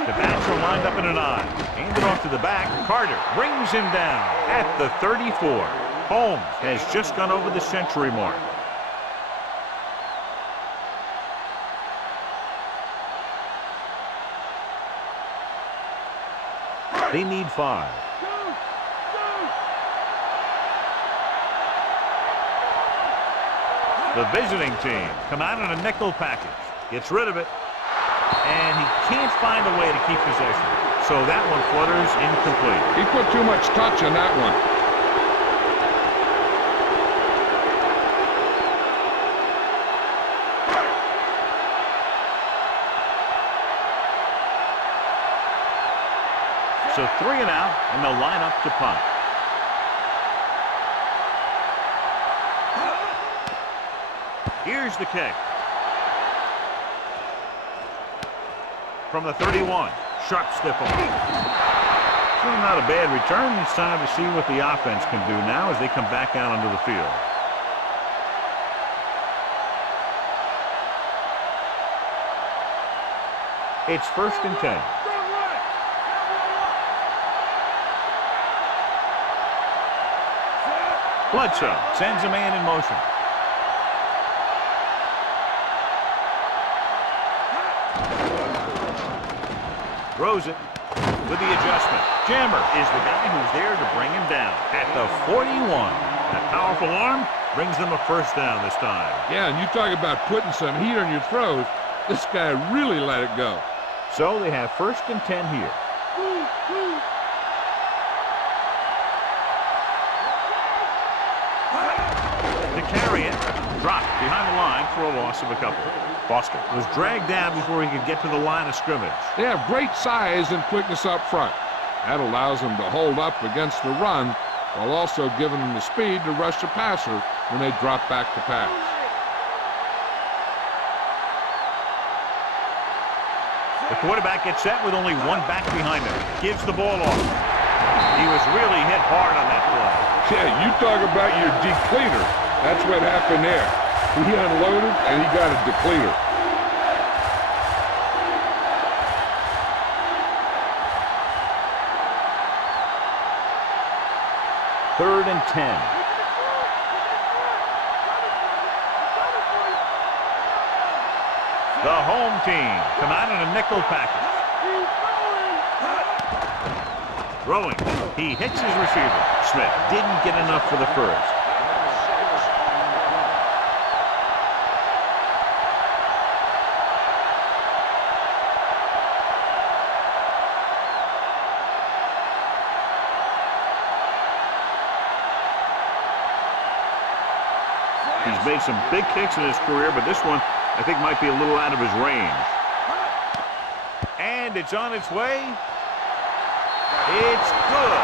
The backs are lined up in an I. Aimed it off to the back. Carter brings him down at the 34. Holmes has just gone over the century mark. They need 5. The visiting team come out in a nickel package. Gets rid of it. And he can't find a way to keep possession. So that one flutters incomplete. He put too much touch on that one. So 3 and out, and they'll line up to punt. Here's the kick. From the 31, sharp stiff arm. Still not a bad return. It's time to see what the offense can do now as they come back out onto the field. It's 1st and 10. Bledsoe sends a man in motion. Throws it with the adjustment. Jammer is the guy who's there to bring him down at the 41. That powerful arm brings them a 1st down this time. Yeah, and you talk about putting some heat on your throws. This guy really let it go. So they have 1st and 10 here. To carry it, dropped behind the line for a loss of a couple. Foster was dragged down before he could get to the line of scrimmage. They have great size and quickness up front. That allows them to hold up against the run while also giving them the speed to rush the passer when they drop back to pass. The quarterback gets set with only 1 back behind him. Gives the ball off. He was really hit hard on that play. Yeah, you talk about your depleter. That's what happened there. He unloaded and he got a depleter. Third and 10. The home team come out in a nickel package. Throwing. He hits his receiver. Smith didn't get enough for the first. He's made some big kicks in his career, but this one I think might be a little out of his range. And it's on its way. It's good.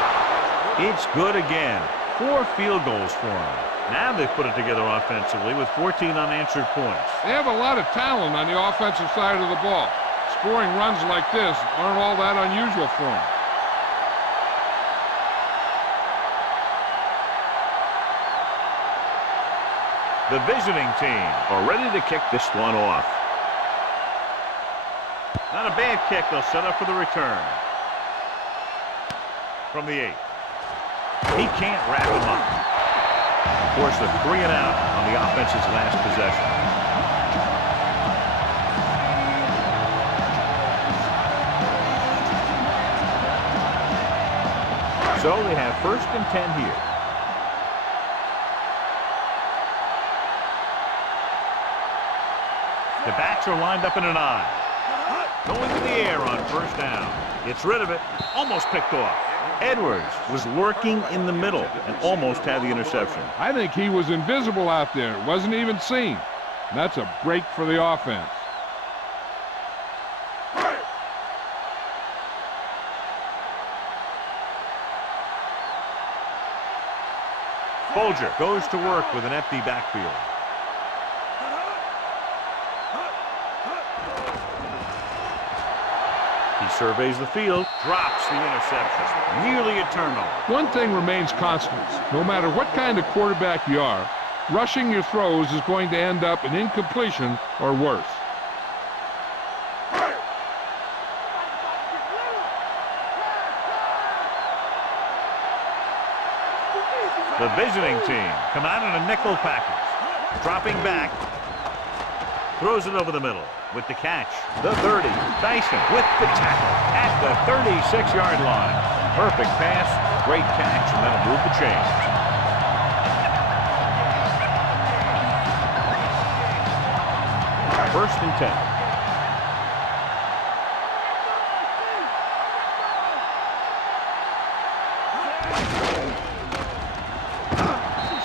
It's good again. 4 field goals for him. Now they've put it together offensively with 14 unanswered points. They have a lot of talent on the offensive side of the ball. Scoring runs like this aren't all that unusual for them. The visiting team are ready to kick this one off. Not a bad kick. They'll set up for the return. From the 8. He can't wrap him up. Of course, the 3 and out on the offense's last possession. So they have 1st and 10 here. The backs are lined up in an eye. Going to the air on 1st down. Gets rid of it. Almost picked off. Edwards was lurking in the middle and almost had the interception. I think he was invisible out there. Wasn't even seen. And that's a break for the offense. Folger goes to work with an empty backfield. He surveys the field, drops the interception. Nearly a turnover. One thing remains constant. No matter what kind of quarterback you are, rushing your throws is going to end up in incompletion or worse. The visiting team come out in a nickel package. Dropping back. Throws it over the middle with the catch. The 30. Dyson with the tackle at the 36-yard line. Perfect pass, great catch, and that'll move the chains. First and 10.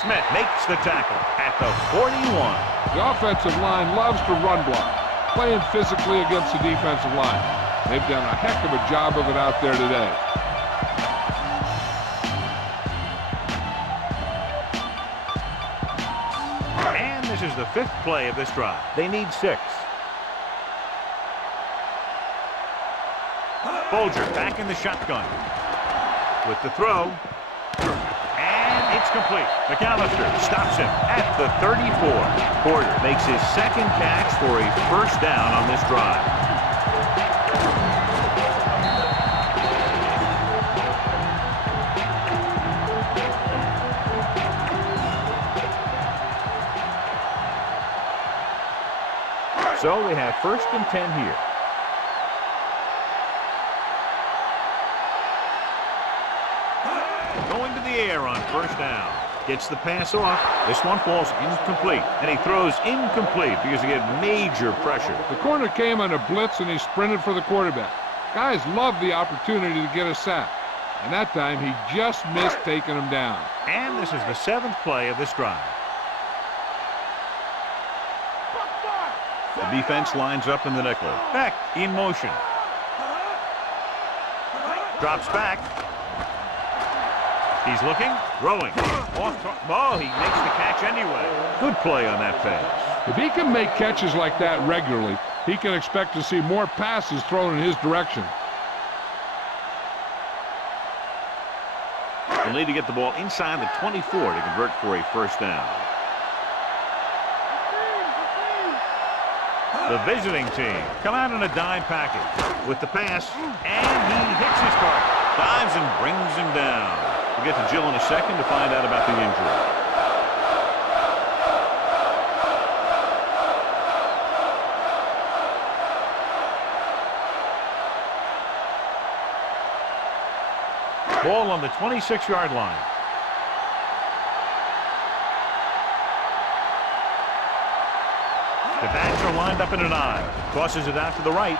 Smith makes the tackle at the 41. The offensive line loves to run block, playing physically against the defensive line. They've done a heck of a job of it out there today. And this is the 5th play of this drive. They need 6. Folger back in the shotgun with the throw. It's complete. McAllister stops him at the 34. Porter makes his 2nd catch for a 1st down on this drive. So they have 1st and 10 here. Going to the air on 1st down. Gets the pass off. This one falls incomplete. And he throws incomplete because he had major pressure. The corner came on a blitz and he sprinted for the quarterback. Guys love the opportunity to get a sack. And that time he just missed taking him down. And this is the 7th play of this drive. The defense lines up in the nickel. Beck in motion. Drops back. He's looking, throwing. Oh, he makes the catch anyway. Good play on that pass. If he can make catches like that regularly, he can expect to see more passes thrown in his direction. They'll need to get the ball inside the 24 to convert for a 1st down. The visiting team come out in a dime package with the pass, and he hits his target. Dives and brings him down. We'll get to Jill in a second to find out about the injury. Ball on the 26-yard line. The backs are lined up in an I. Tosses it out to the right.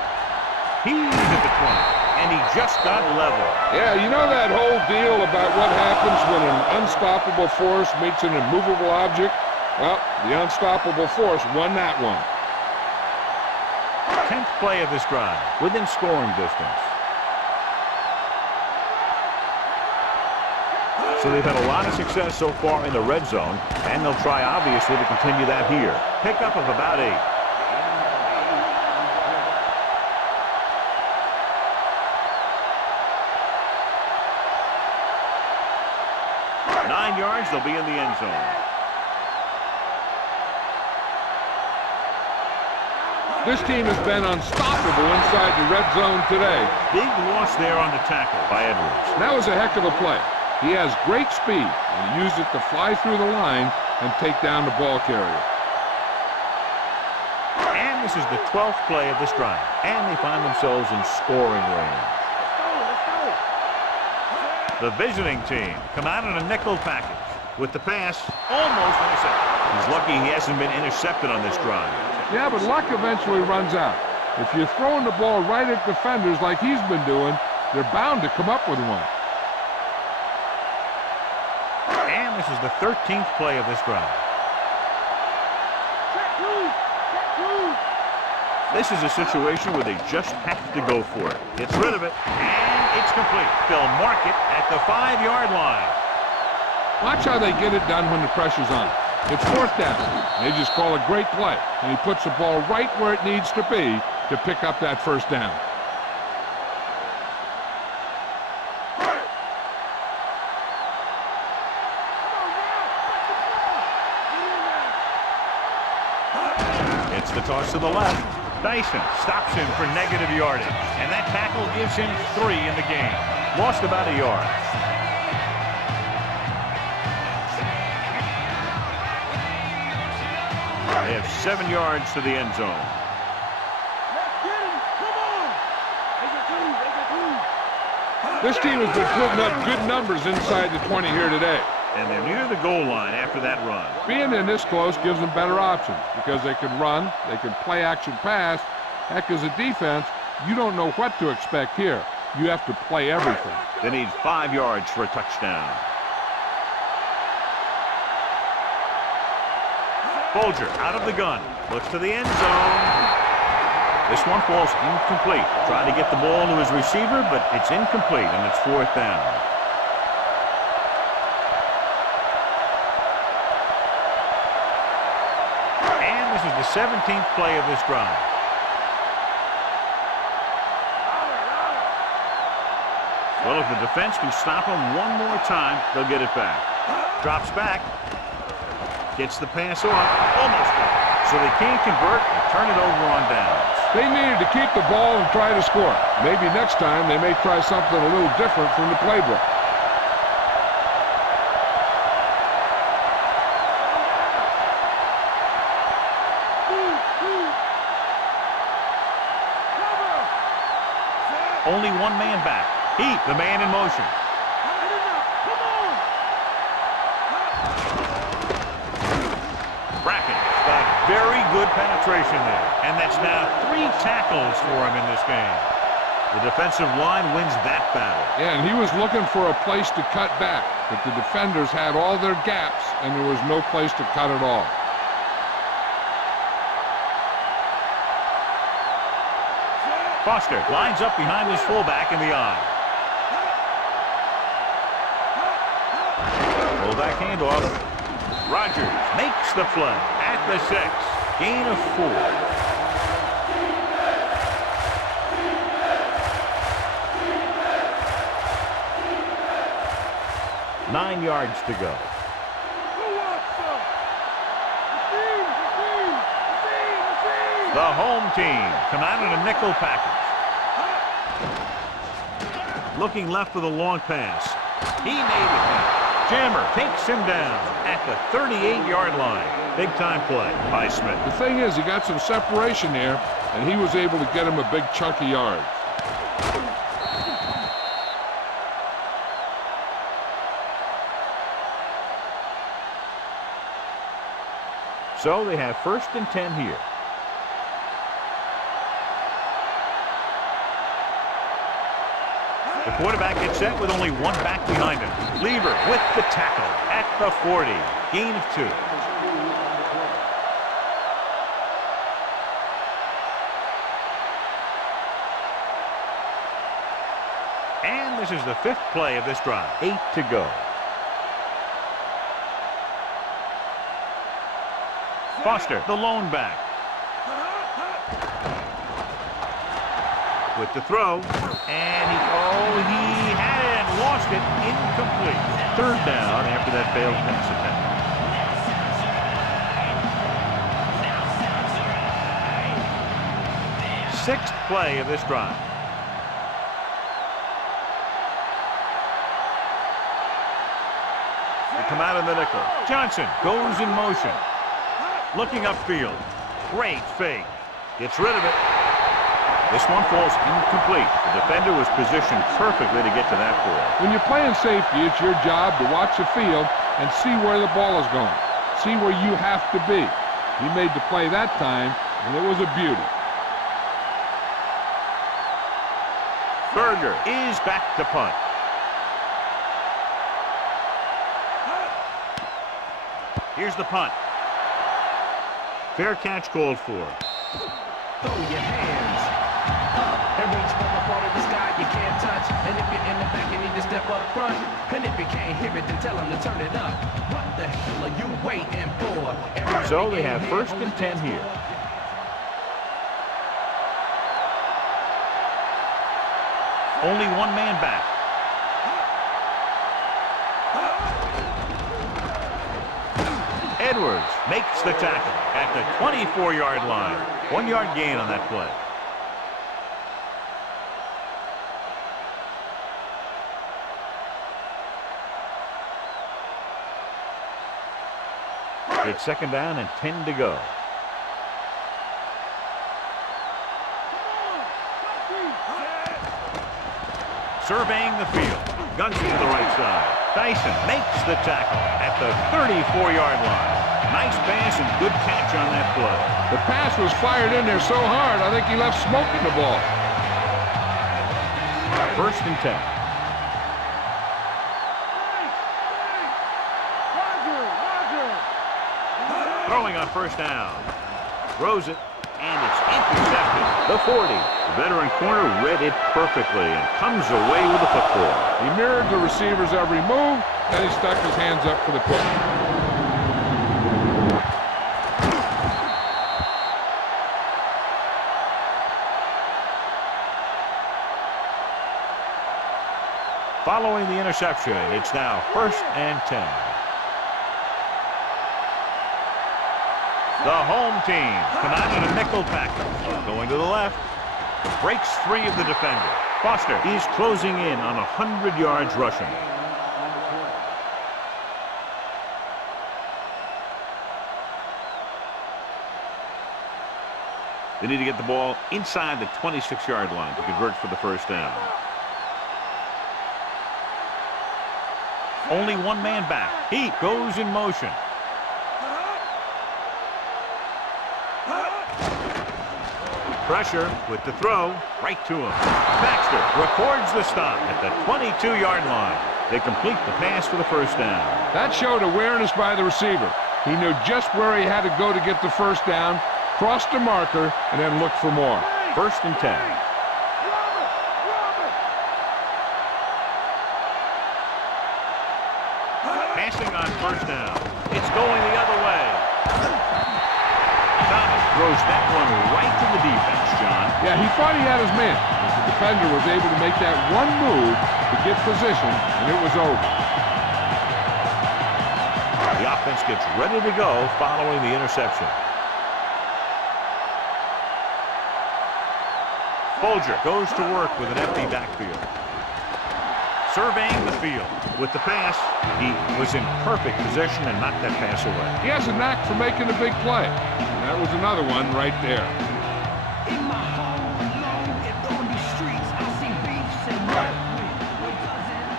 He's at the 20, and he just got level. Yeah, you know that whole deal about what happens when an unstoppable force meets an immovable object? Well, the unstoppable force won that one. 10th play of this drive, within scoring distance. So they've had a lot of success so far in the red zone, and they'll try, obviously, to continue that here. Pickup of about 8. Yards, they'll be in the end zone. This team has been unstoppable inside the red zone today. Big loss there on the tackle by Edwards. That was a heck of a play. He has great speed, and he used it to fly through the line and take down the ball carrier. And this is the 12th play of this drive, and they find themselves in scoring range. The visiting team come out in a nickel package with the pass almost intercepted. He's lucky he hasn't been intercepted on this drive. Yeah, but luck eventually runs out. If you're throwing the ball right at defenders like he's been doing, they're bound to come up with one. And this is the 13th play of this drive. This is a situation where they just have to go for it. Gets rid of it, and it's complete. They'll mark it at the 5-yard line. Watch how they get it done when the pressure's on. It's 4th down. They just call a great play, and he puts the ball right where it needs to be to pick up that 1st down. It's the toss to the left. Dyson stops him for negative yardage, and that tackle gives him 3 in the game. Lost about a yard. They have 7 yards to the end zone. This team has been putting up good numbers inside the 20 here today. And they're near the goal line after that run. Being in this close gives them better options because they can run, they can play action pass. Heck, as a defense, you don't know what to expect here. You have to play everything. They need 5 yards for a touchdown. Folger out of the gun. Looks to the end zone. This one falls incomplete. Trying to get the ball to his receiver, but it's incomplete, and it's 4th down. And this is the 17th play of this drive. Well, if the defense can stop him one more time, they'll get it back. Drops back. Gets the pass off. Almost got it. So they can't convert and turn it over on downs. They needed to keep the ball and try to score. Maybe next time they may try something a little different from the playbook. Only one man back. Heat, the man in motion. Bracken got very good penetration there. And that's now 3 tackles for him in this game. The defensive line wins that battle. Yeah, and he was looking for a place to cut back. But the defenders had all their gaps, and there was no place to cut at all. Foster lines up behind his fullback in the I. Fullback handoff. Rogers makes the play at the 6. Gain of 4. Nine yards to go. The home team come out in a nickel package. Looking left for the long pass. He made it. Jammer takes him down at the 38-yard line. Big time play by Smith. The thing is, he got some separation there, and he was able to get him a big chunk of yards. So they have 1st and 10 here. The quarterback gets set with only one back behind him. Lever with the tackle at the 40. Gain of 2. And this is the 5th play of this drive. 8 to go. Foster, the lone back. With the throw. And he had it and lost it. Incomplete. 3rd down after that failed pass attempt. 6th play of this drive. They come out in the nickel. Johnson goes in motion. Looking upfield. Great fake. Gets rid of it. This one falls incomplete. The defender was positioned perfectly to get to that ball. When you're playing safety, it's your job to watch the field and see where the ball is going. See where you have to be. He made the play that time, and it was a beauty. Berger is back to punt. Here's the punt. Fair catch called for. Throw your hands up and reach for the part of the sky you can't touch. And if you're in the back, you need to step up front. And if you can't hear it, then tell them to turn it up. What the hell are you waiting for? So they have 1st and 10 here. Only one man back. Edwards makes the tackle at the 24-yard line. 1-yard gain on that play. It's 2nd down and 10 to go. Surveying the field. Guns it to the right side. Dyson makes the tackle at the 34-yard line. Nice pass and good catch on that play. The pass was fired in there so hard, I think he left smoke in the ball. 1st and 10. Throwing on 1st down. Throws it, and it's intercepted. The 40. The veteran corner read it perfectly and comes away with the football. He mirrored the receiver's every move, then he stuck his hands up for the push. Following the interception, it's now 1st and 10. The home team come out in a nickel package. Going to the left. Breaks free of the defender. Foster is closing in on 100 yards rushing. They need to get the ball inside the 26-yard line to convert for the 1st down. Only one man back. He goes in motion. Pressure with the throw right to him. Baxter records the stop at the 22-yard line. They complete the pass for the 1st down. That showed awareness by the receiver. He knew just where he had to go to get the 1st down, crossed the marker, and then looked for more. 1st and 10. Passing on 1st down. It's going the other way. Thomas throws that one right to the defense, John. Yeah, he thought he had his man. The defender was able to make that one move to get position, and it was over. The offense gets ready to go following the interception. Folger goes to work with an empty backfield. Surveying the field. With the pass, he was in perfect position and knocked that pass away. He has a knack for making a big play. And that was another one right there. In my home alone and on these streets, I see beefs and what doesn't.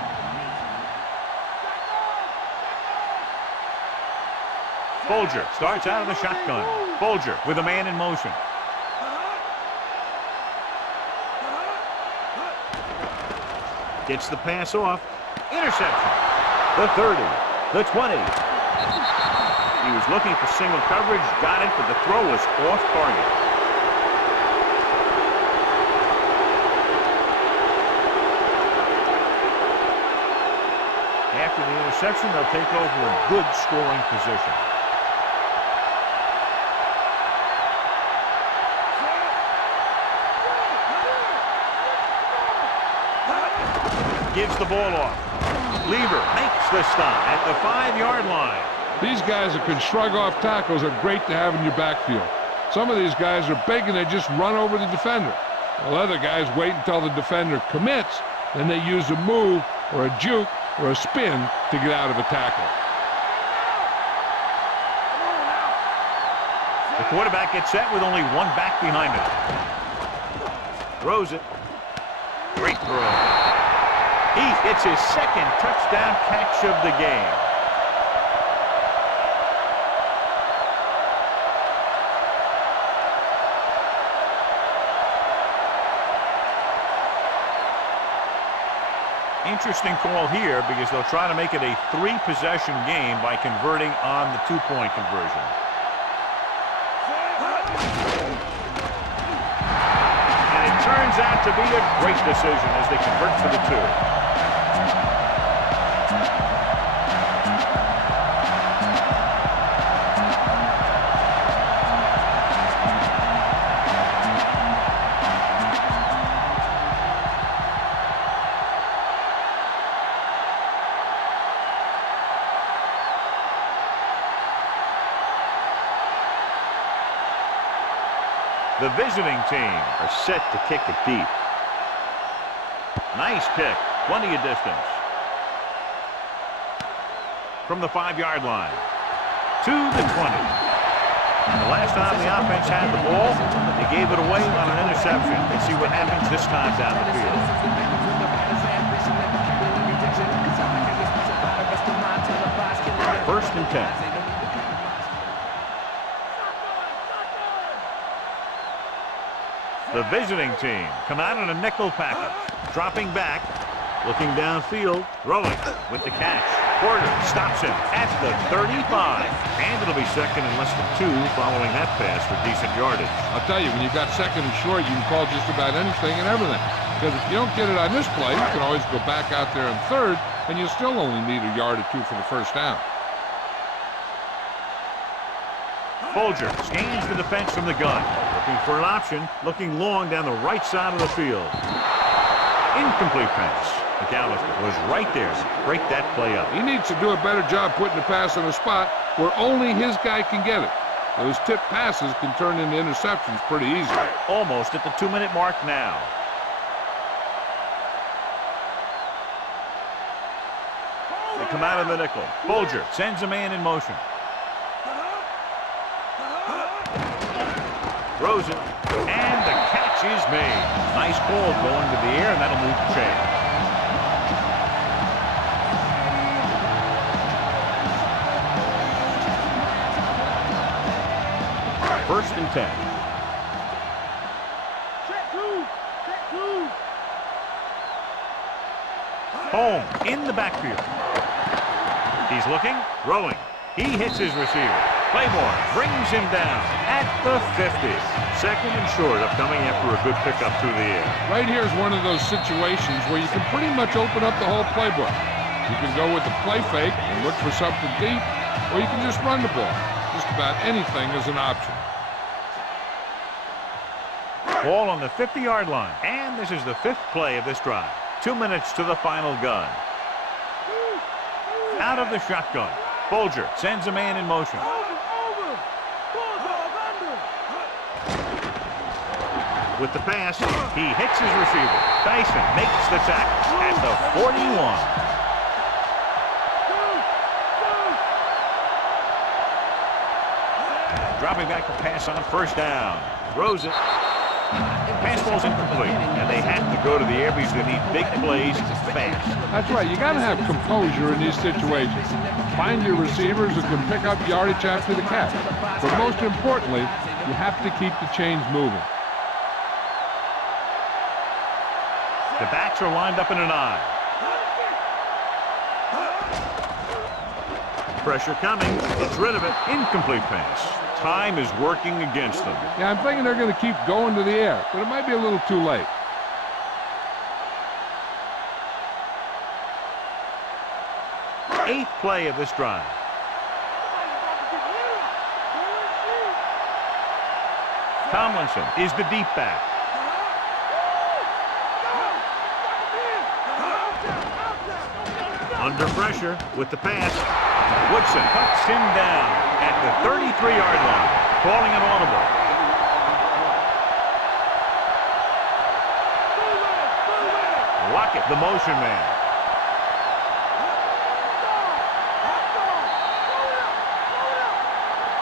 Folger starts out of the shotgun. Folger with a man in motion. Gets the pass off. Interception. The 30. The 20. He was looking for single coverage. Got it, but the throw was off target. After the interception, they'll take over a good scoring position. Gives the ball off. Lever makes the stop at the 5-yard line. These guys that can shrug off tackles are great to have in your backfield. Some of these guys are big and they just run over the defender. While other guys wait until the defender commits, and they use a move or a juke or a spin to get out of a tackle. The quarterback gets set with only one back behind him. Throws it. Great throw. He hits his second touchdown catch of the game. Interesting call here because they'll try to make it a 3-possession game by converting on the 2-point conversion. And it turns out to be a great decision as they convert for the 2. The visiting team are set to kick it deep. Nice kick. Plenty of distance. From the 5-yard line. To the 20. The last time the offense had the ball, they gave it away on an interception. Let's see what happens this time down the field. 1st and 10. The visiting team come out in a nickel package. Dropping back, looking downfield, throwing with the catch. Porter stops him at the 35. And it'll be second and less than 2 following that pass for decent yardage. I'll tell you, when you got second and short, you can call just about anything and everything. Because if you don't get it on this play, you can always go back out there on 3rd, and you still only need a yard or 2 for the 1st down. Folger scans the defense from the gun. Looking for an option, looking long down the right side of the field. Incomplete pass. McAllister was right there to break that play up. He needs to do a better job putting the pass in a spot where only his guy can get it. Those tip passes can turn into interceptions pretty easily. Almost at the 2-minute mark now. They come out of the nickel. Folger sends a man in motion. Throws it, and the catch is made. Nice ball going to the air, and that'll move the chain. First and 10. Check 2. Check 2. Home in the backfield. He's looking, throwing. He hits his receiver. Claiborne brings him down at the 50. Second and short upcoming after a good pickup through the air. Right here is one of those situations where you can pretty much open up the whole playbook. You can go with the play fake and look for something deep, or you can just run the ball. Just about anything is an option. Ball on the 50-yard line. And this is the 5th play of this drive. 2 minutes to the final gun. Out of the shotgun. Folger sends a man in motion. With the pass, he hits his receiver. Dyson makes the tackle at the 41. Dropping back to pass on 1st down. Throws it. Pass ball's incomplete, and they have to go to the air because they need big plays fast. That's right. You got to have composure in these situations. Find your receivers who can pick up yardage after the catch. But most importantly, you have to keep the chains moving. The backs are lined up in an I. Pressure coming. Gets rid of it. Incomplete pass. Time is working against them. Yeah, I'm thinking they're going to keep going to the air, but it might be a little too late. Eighth play of this drive. Tomlinson is the deep back. Under pressure with the pass. Woodson cuts him down at the 33-yard line, calling an audible. Lockett, the motion man.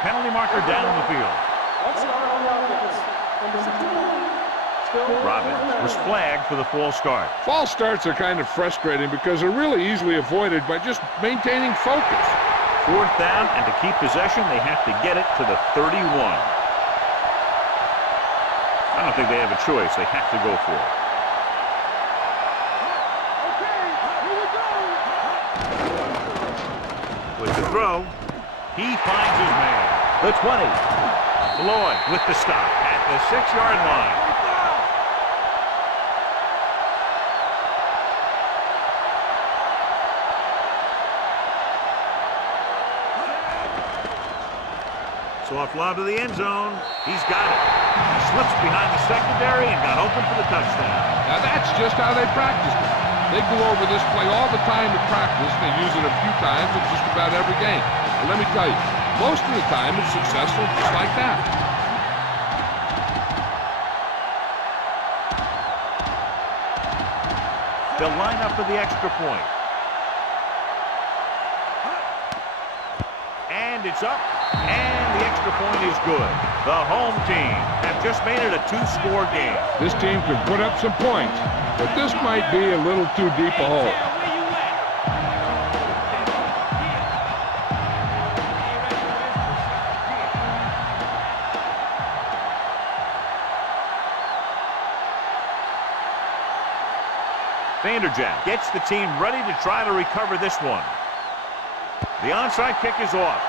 Penalty marker down the field. Robbins was flagged for the false start. False starts are kind of frustrating because they're really easily avoided by just maintaining focus. Fourth down, and to keep possession, they have to get it to the 31. I don't think they have a choice. They have to go for it. With the throw, he finds his man. The 20. Floyd with the stop at the 6-yard line. Soft lob to the end zone. He's got it. He slips behind the secondary and got open for the touchdown. Now that's just how they practiced it. They go over this play all the time in practice. They use it a few times in just about every game. And let me tell you, most of the time it's successful just like that. They'll line up for the extra point. And it's up. And the extra point is good. The home team have just made it a 2-score game. This team could put up some points, but this might be a little too deep a hole. Vanderjagt gets the team ready to try to recover this one. The onside kick is off.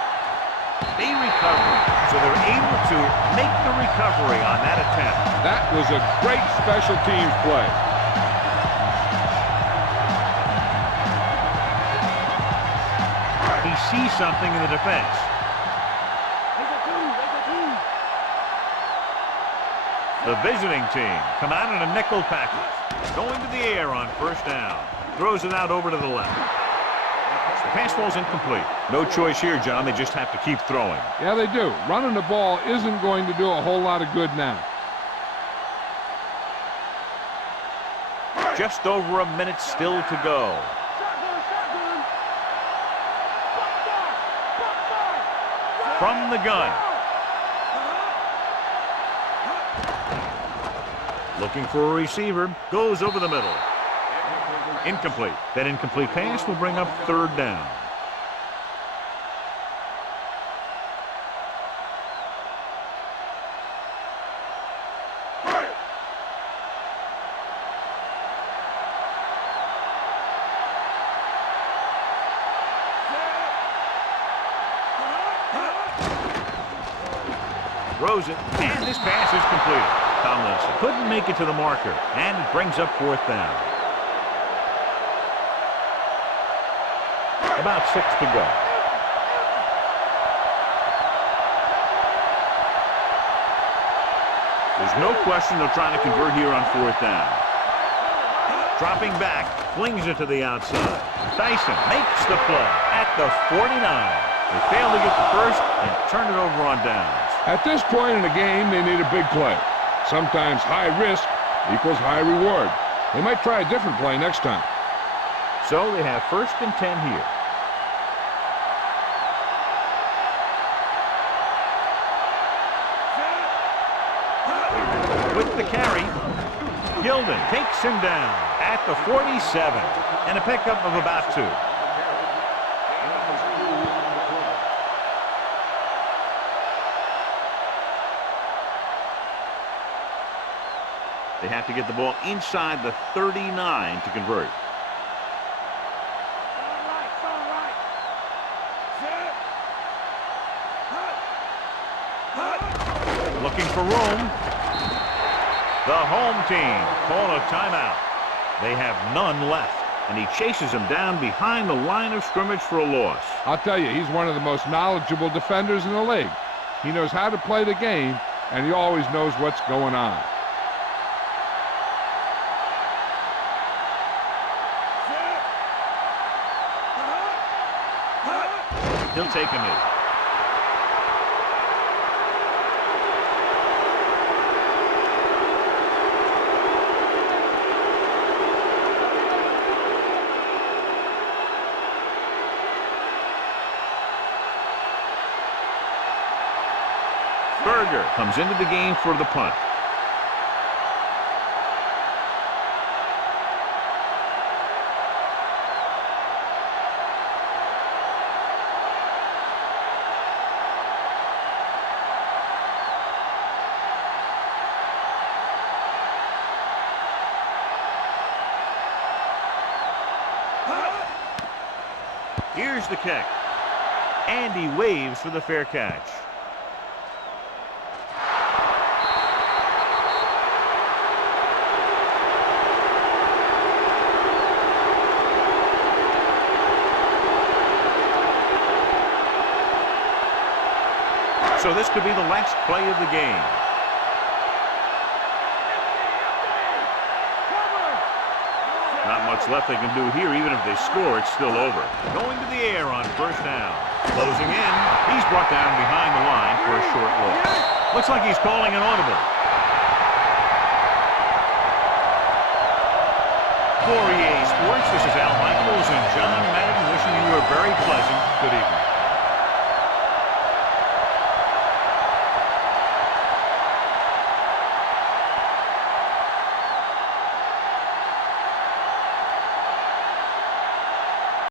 They recover, so they're able to make the recovery on that attempt. That was a great special teams play. He sees something in the defense. The visiting team come out in a nickel package. Going to the air on first down. Throws it out over to the left. The pass ball's incomplete. No choice here, John. They just have to keep throwing. Yeah, they do. Running the ball isn't going to do a whole lot of good now. Just over a minute still to go. From the gun. Looking for a receiver. Goes over the middle. Incomplete. That incomplete pass will bring up third down. Throws it, and this pass is completed. Tomlinson couldn't make it to the marker, and it brings up fourth down. About 6 to go. There's no question they're trying to convert here on fourth down. Dropping back, flings it to the outside. Dyson makes the play at the 49. They fail to get the first and turn it over on downs. At this point in the game, they need a big play. Sometimes high risk equals high reward. They might try a different play next time. So they have first and 10 here. With the carry, Gilden takes him down at the 47 and a pickup of about 2. They have to get the ball inside the 39 to convert. Looking for room. The home team call a timeout. They have none left, and he chases him down behind the line of scrimmage for a loss. I'll tell you, he's one of the most knowledgeable defenders in the league. He knows how to play the game, and he always knows what's going on. He'll take a knee. Berger comes into the game for the punt. Here's the kick. And he waves for the fair catch. So this could be the last play of the game. Not much left they can do here. Even if they score, it's still over. Going to the air on first down. Closing in. He's brought down behind the line for a short loss. Looks like he's calling an audible. For EA Sports, this is Al Michaels and John Madden wishing you a very pleasant good evening.